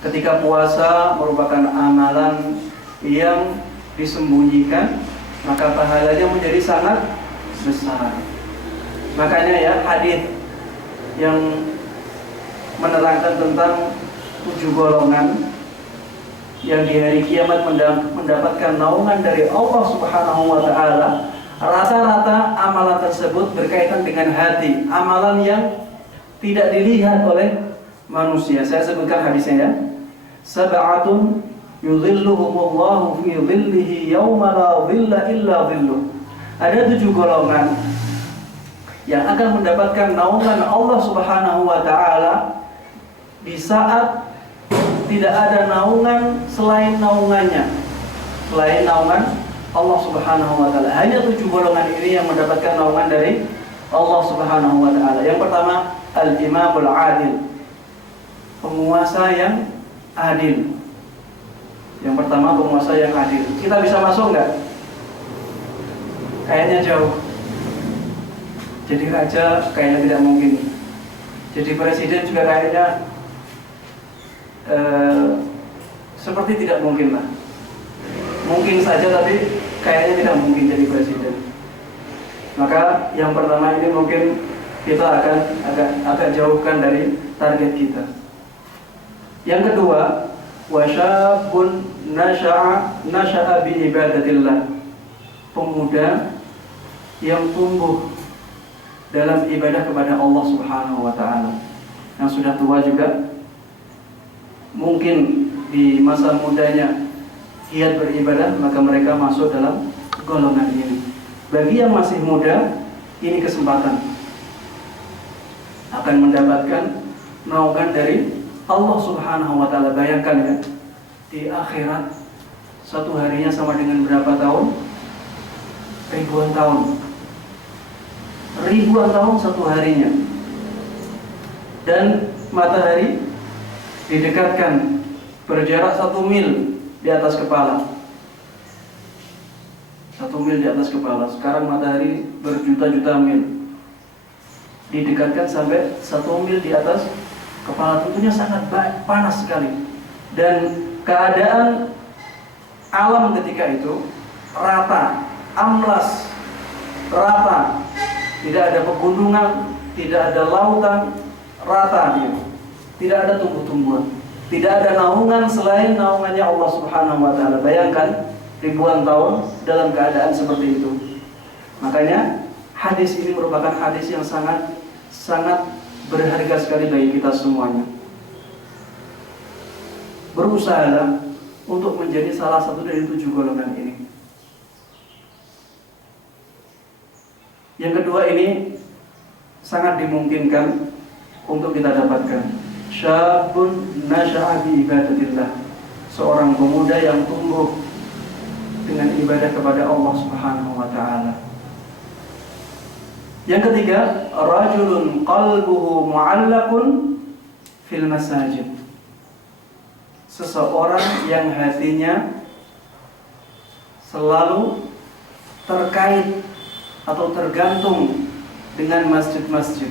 Ketika puasa merupakan amalan yang disembunyikan, maka pahalanya menjadi sangat besar. Makanya ya, hadis yang menerangkan tentang 7 golongan yang di hari kiamat mendapatkan naungan dari Allah Subhanahu wa ta'ala, rata-rata amalan tersebut berkaitan dengan hati, amalan yang tidak dilihat oleh manusia. Saya sebutkan hadisnya ya. Sab'atun yudhilluhumullahu fi dhillihi yawma la dhilla illa dhilluh. Ada 7 golongan yang akan mendapatkan naungan Allah Subhanahu wa ta'ala di saat tidak ada naungan selain naungannya, selain naungan Allah Subhanahu wa ta'ala. Hanya 7 golongan ini yang mendapatkan naungan dari Allah Subhanahu wa ta'ala. Yang pertama, al-imamul adil, penguasa yang adil. Yang pertama, penguasa yang adil. Kita bisa masuk nggak? Kayaknya jauh. Jadi raja kayaknya tidak mungkin. Jadi presiden juga kayaknya seperti tidak mungkin lah. Mungkin saja tapi kayaknya tidak mungkin jadi presiden. Maka yang pertama ini mungkin kita akan agak jauhkan dari target kita. Yang kedua, wasyabun nasha'a bi ibadatillah, pemuda yang tumbuh dalam ibadah kepada Allah Subhanahu wa ta'ala. Yang sudah tua juga, mungkin di masa mudanya giat beribadah, maka mereka masuk dalam golongan ini. Bagi yang masih muda, ini kesempatan akan mendapatkan naungan dari Allah Subhanahu wa ta'ala. Bayangkan ya, di akhirat satu harinya sama dengan berapa tahun? Ribuan tahun. Ribuan tahun satu harinya. Dan matahari didekatkan berjarak 1 mil di atas kepala. 1 mil di atas kepala. Sekarang matahari berjuta-juta mil. didekatkan sampai 1 mil di atas kepala, tentunya sangat panas sekali. Dan keadaan alam ketika itu rata, amblas, rata, tidak ada pegunungan, tidak ada lautan, rata dia. Tidak ada tumbuh-tumbuhan, tidak ada naungan selain naungannya Allah Subhanahu wa taala. Bayangkan ribuan tahun dalam keadaan seperti itu. Makanya hadis ini merupakan hadis yang sangat berharga sekali bagi kita semuanya. Berusahalah untuk menjadi salah satu dari 7 golongan ini. Yang kedua ini sangat dimungkinkan untuk kita dapatkan. Syabun nasha'a bi ibadatillah, seorang pemuda yang tumbuh dengan ibadah kepada Allah Subhanahu wa taala. Yang ketiga, rajulun qalbuhu mu'allaqun fil masajid, seseorang yang hatinya selalu terkait atau tergantung dengan masjid-masjid.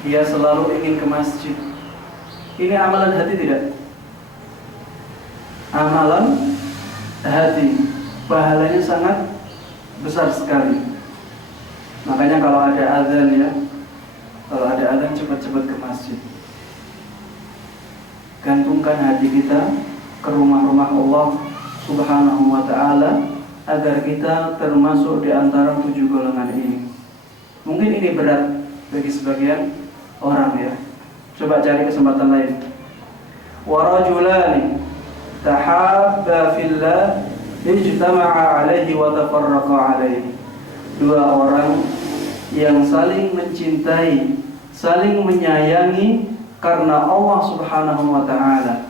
Dia selalu ingin ke masjid. Ini amalan hati tidak? Amalan hati, pahalanya sangat besar sekali. Makanya kalau ada azan cepat-cepat ke masjid. Gantungkan hati kita ke rumah-rumah Allah Subhanahu wa taala agar kita termasuk di antara 7 golongan ini. Mungkin ini berat bagi sebagian orang ya. Coba cari kesempatan lain. Wa rajulani tahabba fillah ijtama'a alaihi wa tafarraqa alaihi. 2 orang yang saling mencintai, saling menyayangi karena Allah Subhanahu wa taala.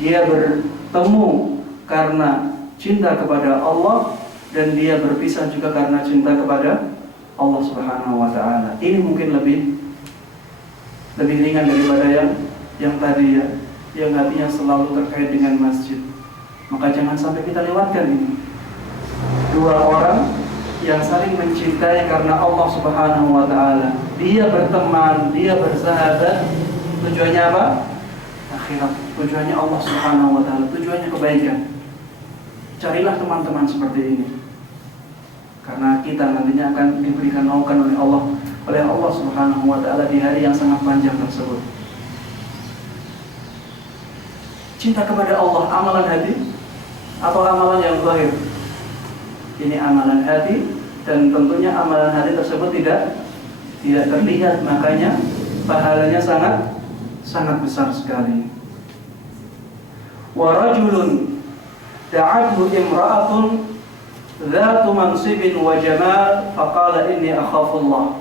Dia bertemu karena cinta kepada Allah dan dia berpisah juga karena cinta kepada Allah Subhanahu wa taala. Ini mungkin lebih ringan daripada yang tadi ya, yang hatinya selalu terkait dengan masjid. Maka jangan sampai kita lewatkan ini. 2 orang yang saling mencintai karena Allah Subhanahu wa taala. Dia berteman, dia bersahabat. Tujuannya apa? Akhirat. Tujuannya Allah Subhanahu wa taala, tujuannya kebaikan. Carilah teman-teman seperti ini. Karena kita nantinya akan diberikan naungan oleh Allah Subhanahu wa taala di hari yang sangat panjang tersebut. Cinta kepada Allah, amalan hati atau amalan yang zahir? Ini amalan hati, dan tentunya amalan hati tersebut tidak terlihat, makanya pahalanya sangat besar sekali. Wa rajulun da'athu imra'atun dzatu mansibin wa jamal faqala inni akhafullah.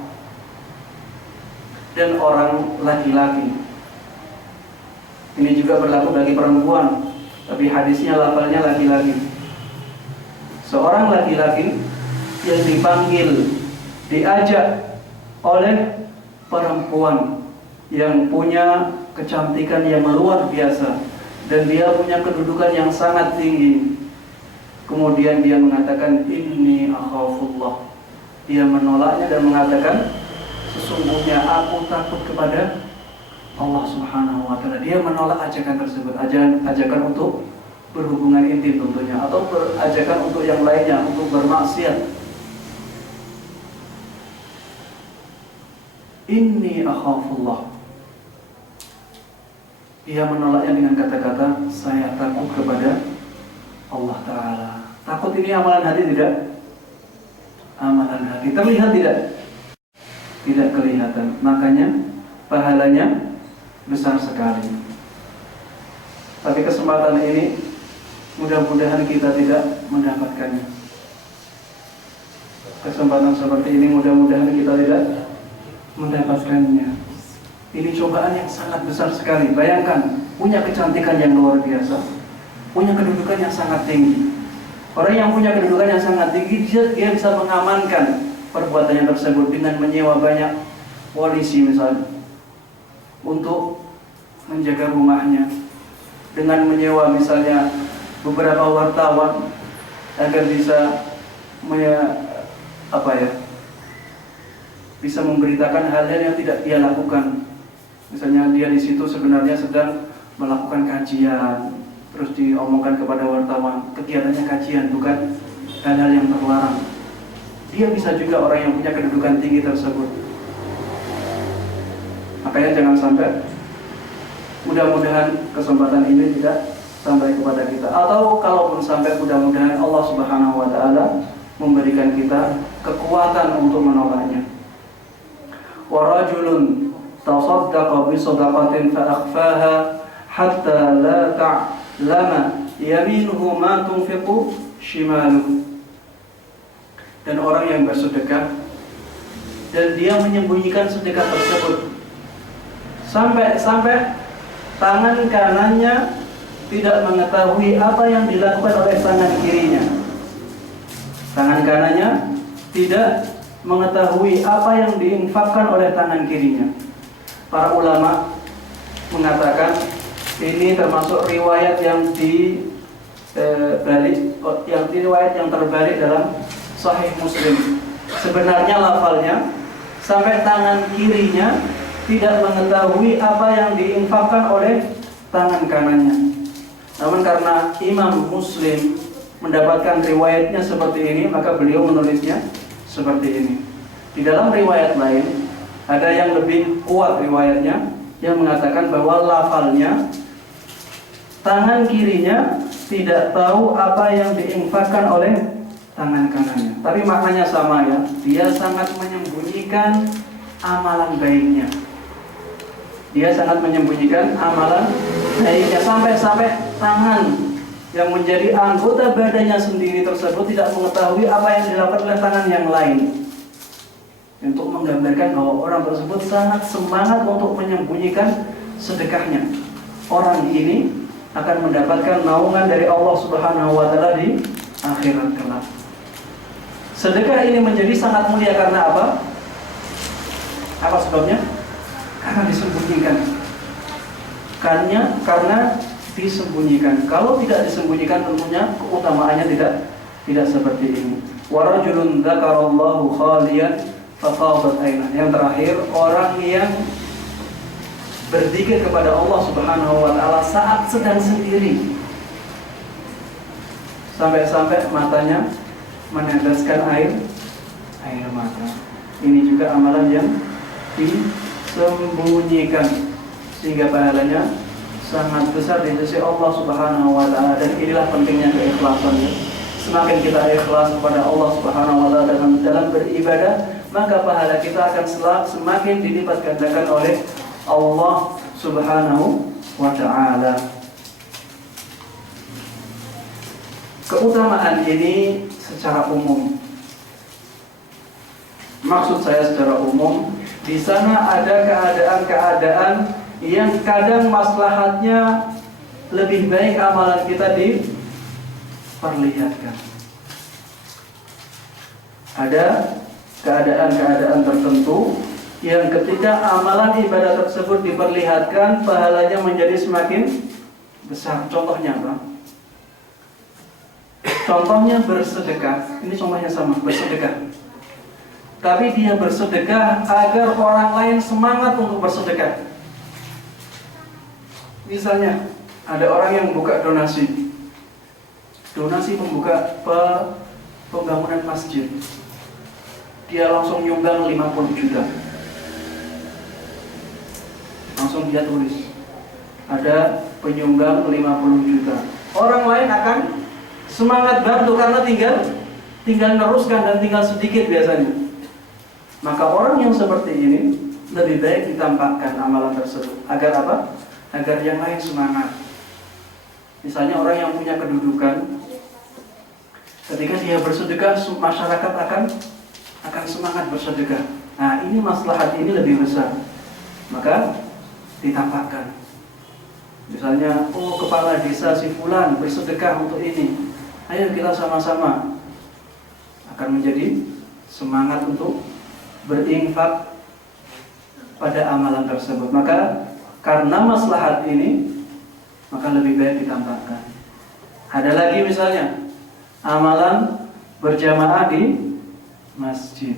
Dan orang laki-laki, ini juga berlaku bagi perempuan, tapi hadisnya lafalnya laki-laki. Seorang laki-laki yang dipanggil, diajak oleh perempuan yang punya kecantikan yang luar biasa dan dia punya kedudukan yang sangat tinggi. Kemudian dia mengatakan inni akhafullah. Dia menolaknya dan mengatakan sesungguhnya aku takut kepada Allah Subhanahu wa taala. Dia menolak ajakan tersebut, ajakan untuk berhubungan intim tentunya, atau ajakan untuk yang lainnya, untuk bermaksiat. Inni akhafullah. Dia menolaknya dengan kata-kata saya takut kepada Allah Ta'ala. Takut ini amalan hati tidak? Amalan hati. Terlihat tidak? Tidak kelihatan. Makanya pahalanya besar sekali. Tapi kesempatan ini mudah-mudahan kita tidak mendapatkannya. Kesempatan seperti ini mudah-mudahan kita tidak mendapatkannya. Ini cobaan yang sangat besar sekali. Bayangkan, punya kecantikan yang luar biasa, punya kedudukan yang sangat tinggi. Orang yang punya kedudukan yang sangat tinggi, dia bisa mengamankan perbuatannya tersebut dengan menyewa banyak polisi misalnya untuk menjaga rumahnya, dengan menyewa misalnya beberapa wartawan bisa memberitakan hal-hal yang tidak dia lakukan. Misalnya dia di situ sebenarnya sedang melakukan kajian, terus diomongkan kepada wartawan, kegiatannya kajian, bukan hal-hal yang terlarang. Dia bisa juga orang yang punya kedudukan tinggi tersebut. Makanya jangan sampai, mudah-mudahan kesempatan ini tidak sampai kepada kita. Atau kalaupun sampai, mudah-mudahan Allah Subhanahu wa Ta'ala memberikan kita kekuatan untuk menolaknya. Wa rajulun tasaddaqa bi shadaqatin fa akhfaha hatta la ta'lama yaminuhu ma tunfiqu shimaluhu. Dan orang yang bersedekah dan dia menyembunyikan sedekah tersebut sampai tangan kanannya tidak mengetahui apa yang dilakukan oleh tangan kirinya. Tangan kanannya tidak mengetahui apa yang diinfakkan oleh tangan kirinya. Para ulama mengatakan ini termasuk riwayat yang riwayat yang terbalik dalam Sahih Muslim. Sebenarnya lafalnya sampai tangan kirinya tidak mengetahui apa yang diinfakkan oleh tangan kanannya. Namun karena Imam Muslim mendapatkan riwayatnya seperti ini, maka beliau menulisnya seperti ini. Di dalam riwayat lain ada yang lebih kuat riwayatnya yang mengatakan bahwa lafalnya tangan kirinya tidak tahu apa yang diinfakkan oleh tangan kanannya. Tapi maknanya sama ya. Dia sangat menyembunyikan amalan baiknya. Dia sangat menyembunyikan amalan baiknya sampai tangan yang menjadi anggota badannya sendiri tersebut tidak mengetahui apa yang dilakukan oleh tangan yang lain. Untuk menggambarkan bahwa orang tersebut sangat semangat untuk menyembunyikan sedekahnya. Orang ini akan mendapatkan naungan dari Allah Subhanahu wa Ta'ala di akhirat kelak. Sedekah ini menjadi sangat mulia karena apa? Apa sebabnya? Karena disembunyikan. Karena disembunyikan. Kalau tidak disembunyikan tentunya keutamaannya tidak seperti ini. Wa rajulun dzakarallahu khaliyan fafadat ainah. Yang terakhir, orang yang berzikir kepada Allah Subhanahu wa Ta'ala saat sedang sendiri, sampai matanya meneteskan air mata. Ini juga amalan yang disembunyikan sehingga pahalanya sangat besar di sisi Allah Subhanahu wa Ta'ala. Dan inilah pentingnya keikhlasan. Semakin kita ikhlas kepada Allah Subhanahu wa Ta'ala dalam beribadah, maka pahala kita akan semakin dilipat gandakan oleh Allah Subhanahu wa Ta'ala. Keutamaan ini secara umum. Maksud saya secara umum, di sana ada keadaan-keadaan yang kadang maslahatnya lebih baik amalan kita diperlihatkan. Ada keadaan-keadaan tertentu yang ketika amalan ibadah tersebut diperlihatkan, pahalanya menjadi semakin besar. Contohnya apa? Contohnya bersedekah. Ini contohnya sama, bersedekah. Tapi dia bersedekah agar orang lain semangat untuk bersedekah. Misalnya, ada orang yang buka donasi pembangunan masjid. Dia langsung nyumbang 50 juta. Langsung dia tulis, ada penyumbang 50 juta. Orang lain akan semangat bantu karena tinggal neruskan dan tinggal sedikit biasanya. Maka orang yang seperti ini lebih baik ditampakkan amalan tersebut. Agar apa? Agar yang lain semangat. Misalnya orang yang punya kedudukan, ketika dia bersedekah, masyarakat akan semangat bersedekah. Nah, ini maslahat ini lebih besar. Maka ditampakkan. Misalnya, kepala desa si fulan bersedekah untuk ini. Ayo kita sama-sama. Akan menjadi semangat untuk berinfak pada amalan tersebut. Maka karena maslahat ini, maka lebih baik ditampakkan. Ada lagi misalnya amalan berjamaah di masjid.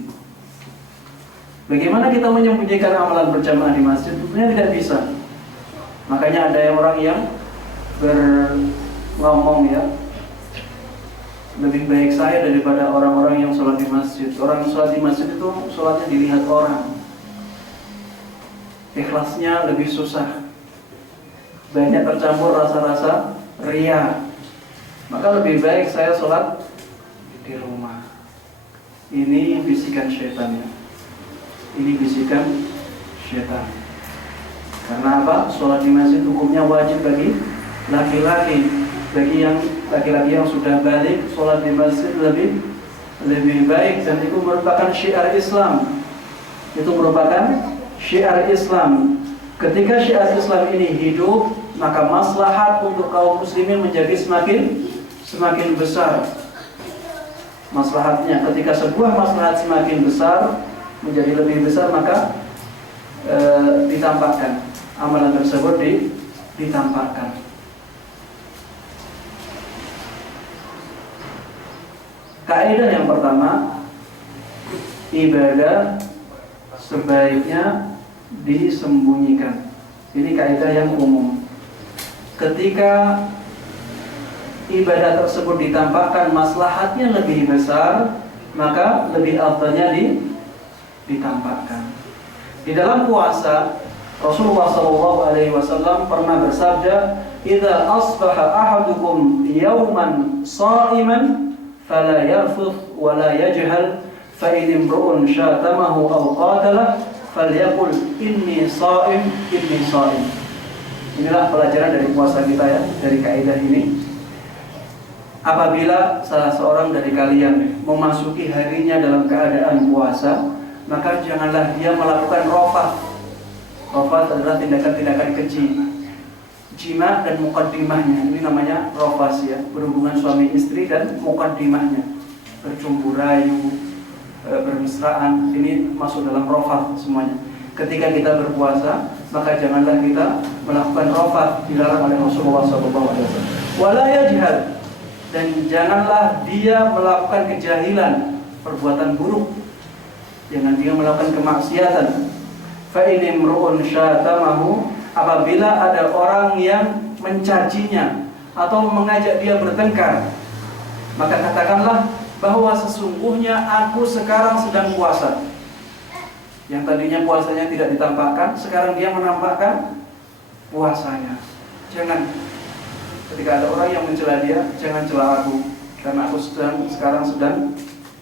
Bagaimana kita menyembunyikan amalan berjamaah di masjid? Tentunya tidak bisa. Makanya ada orang yang ngomong ya, lebih baik saya daripada orang-orang yang sholat di masjid. Orang sholat di masjid itu sholatnya dilihat orang, ikhlasnya lebih susah, banyak tercampur rasa-rasa ria. Maka lebih baik saya sholat di rumah. Ini bisikan syaitan ya. Ini bisikan syaitan. Karena apa? Sholat di masjid hukumnya wajib bagi laki-laki. Bagi yang laki-laki yang sudah balik, sholat di masjid lebih baik, dan itu merupakan syiar Islam. Itu merupakan syiar Islam. Ketika syiar Islam ini hidup, maka maslahat untuk kaum muslimin menjadi semakin besar. Maslahatnya, ketika sebuah maslahat semakin besar, menjadi lebih besar, maka ditampakkan amalan tersebut ditampakkan. Kaidah yang pertama, ibadah sebaiknya disembunyikan. Ini kaidah yang umum. Ketika ibadah tersebut ditampakkan, maslahatnya lebih besar, maka lebih afdalnya ditampakkan. Di dalam puasa, Rasulullah SAW pernah bersabda, "Idza asbaha ahadukum yawman sha'iman fala yarfuth wa la yajhal, fa in imru'un syatamahu aw qatalah falyaqul inni sha'im, inni sha'im." Inilah pelajaran dari puasa kita ya, dari kaidah ini. Apabila salah seorang dari kalian memasuki harinya dalam keadaan puasa, maka janganlah dia melakukan rafath. Rafath adalah tindakan-tindakan keji, jima dan muqaddimahnya. Ini namanya rafath ya, berhubungan suami istri dan muqaddimahnya, bercumbu rayu, bermesraan. Ini masuk dalam rafath semuanya. Ketika kita berpuasa, maka janganlah kita melakukan rafath, dilarang oleh Rasulullah SAW. Wala yajhal, dan janganlah dia melakukan kejahilan, perbuatan buruk. Jangan dia melakukan kemaksiatan. Fa in imru'un syatamahu, apabila ada orang yang mencacinya atau mengajak dia bertengkar, maka katakanlah bahwa sesungguhnya aku sekarang sedang puasa. Yang tadinya puasanya tidak ditampakkan, sekarang dia menampakkan puasanya. Jangan, ketika ada orang yang mencela dia, jangan cela aku, karena aku sekarang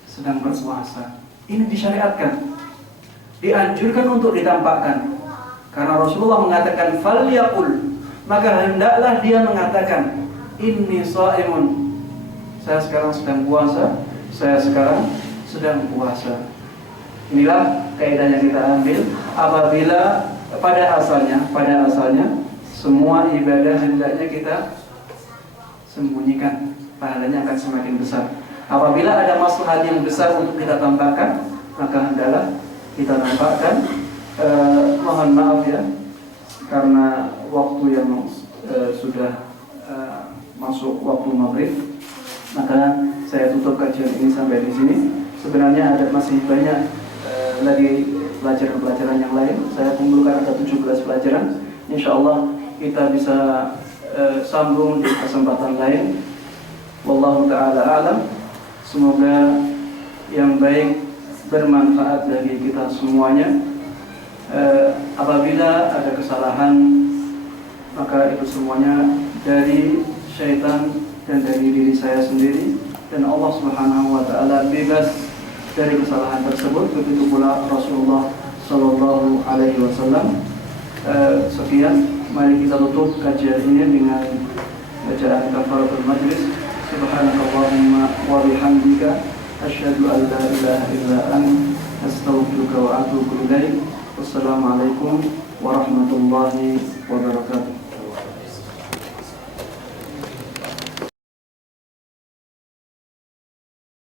sedang berpuasa. Ini disyariatkan, dianjurkan untuk ditampakkan. Karena Rasulullah mengatakan falyaqul, maka hendaklah dia mengatakan inni shaimun, saya sekarang sedang puasa, saya sekarang sedang puasa. Inilah kaidah yang kita ambil. Apabila pada asalnya semua ibadah hendaknya kita sembunyikan, pahalanya akan semakin besar. Apabila ada maslahat yang besar untuk kita tampakkan, maka hendaklah kita tampakkan. Mohon maaf ya, karena waktu yang sudah masuk waktu maghrib, maka saya tutup kajian ini sampai di sini. Sebenarnya masih banyak lagi pelajaran-pelajaran yang lain. Saya kumpulkan ada 17 pelajaran. Insya Allah kita bisa sambung di kesempatan lain. Wallahu ta'ala alam. Semoga yang baik bermanfaat bagi kita semuanya. Apabila ada kesalahan, maka itu semuanya dari syaitan dan dari diri saya sendiri, dan Allah Subhanahu wa ta'ala bebas dari kesalahan tersebut. Begitu pula Rasulullah Sallallahu Alaihi Wasallam. Sekian, mari kita tutup kajian ini dengan bacaan kafaratul majlis. Subhanakallahumma wa bihamdika asyhadu an la ilaha illa anta astaghfiruka wa atubu ilaik. Wassalamualaikum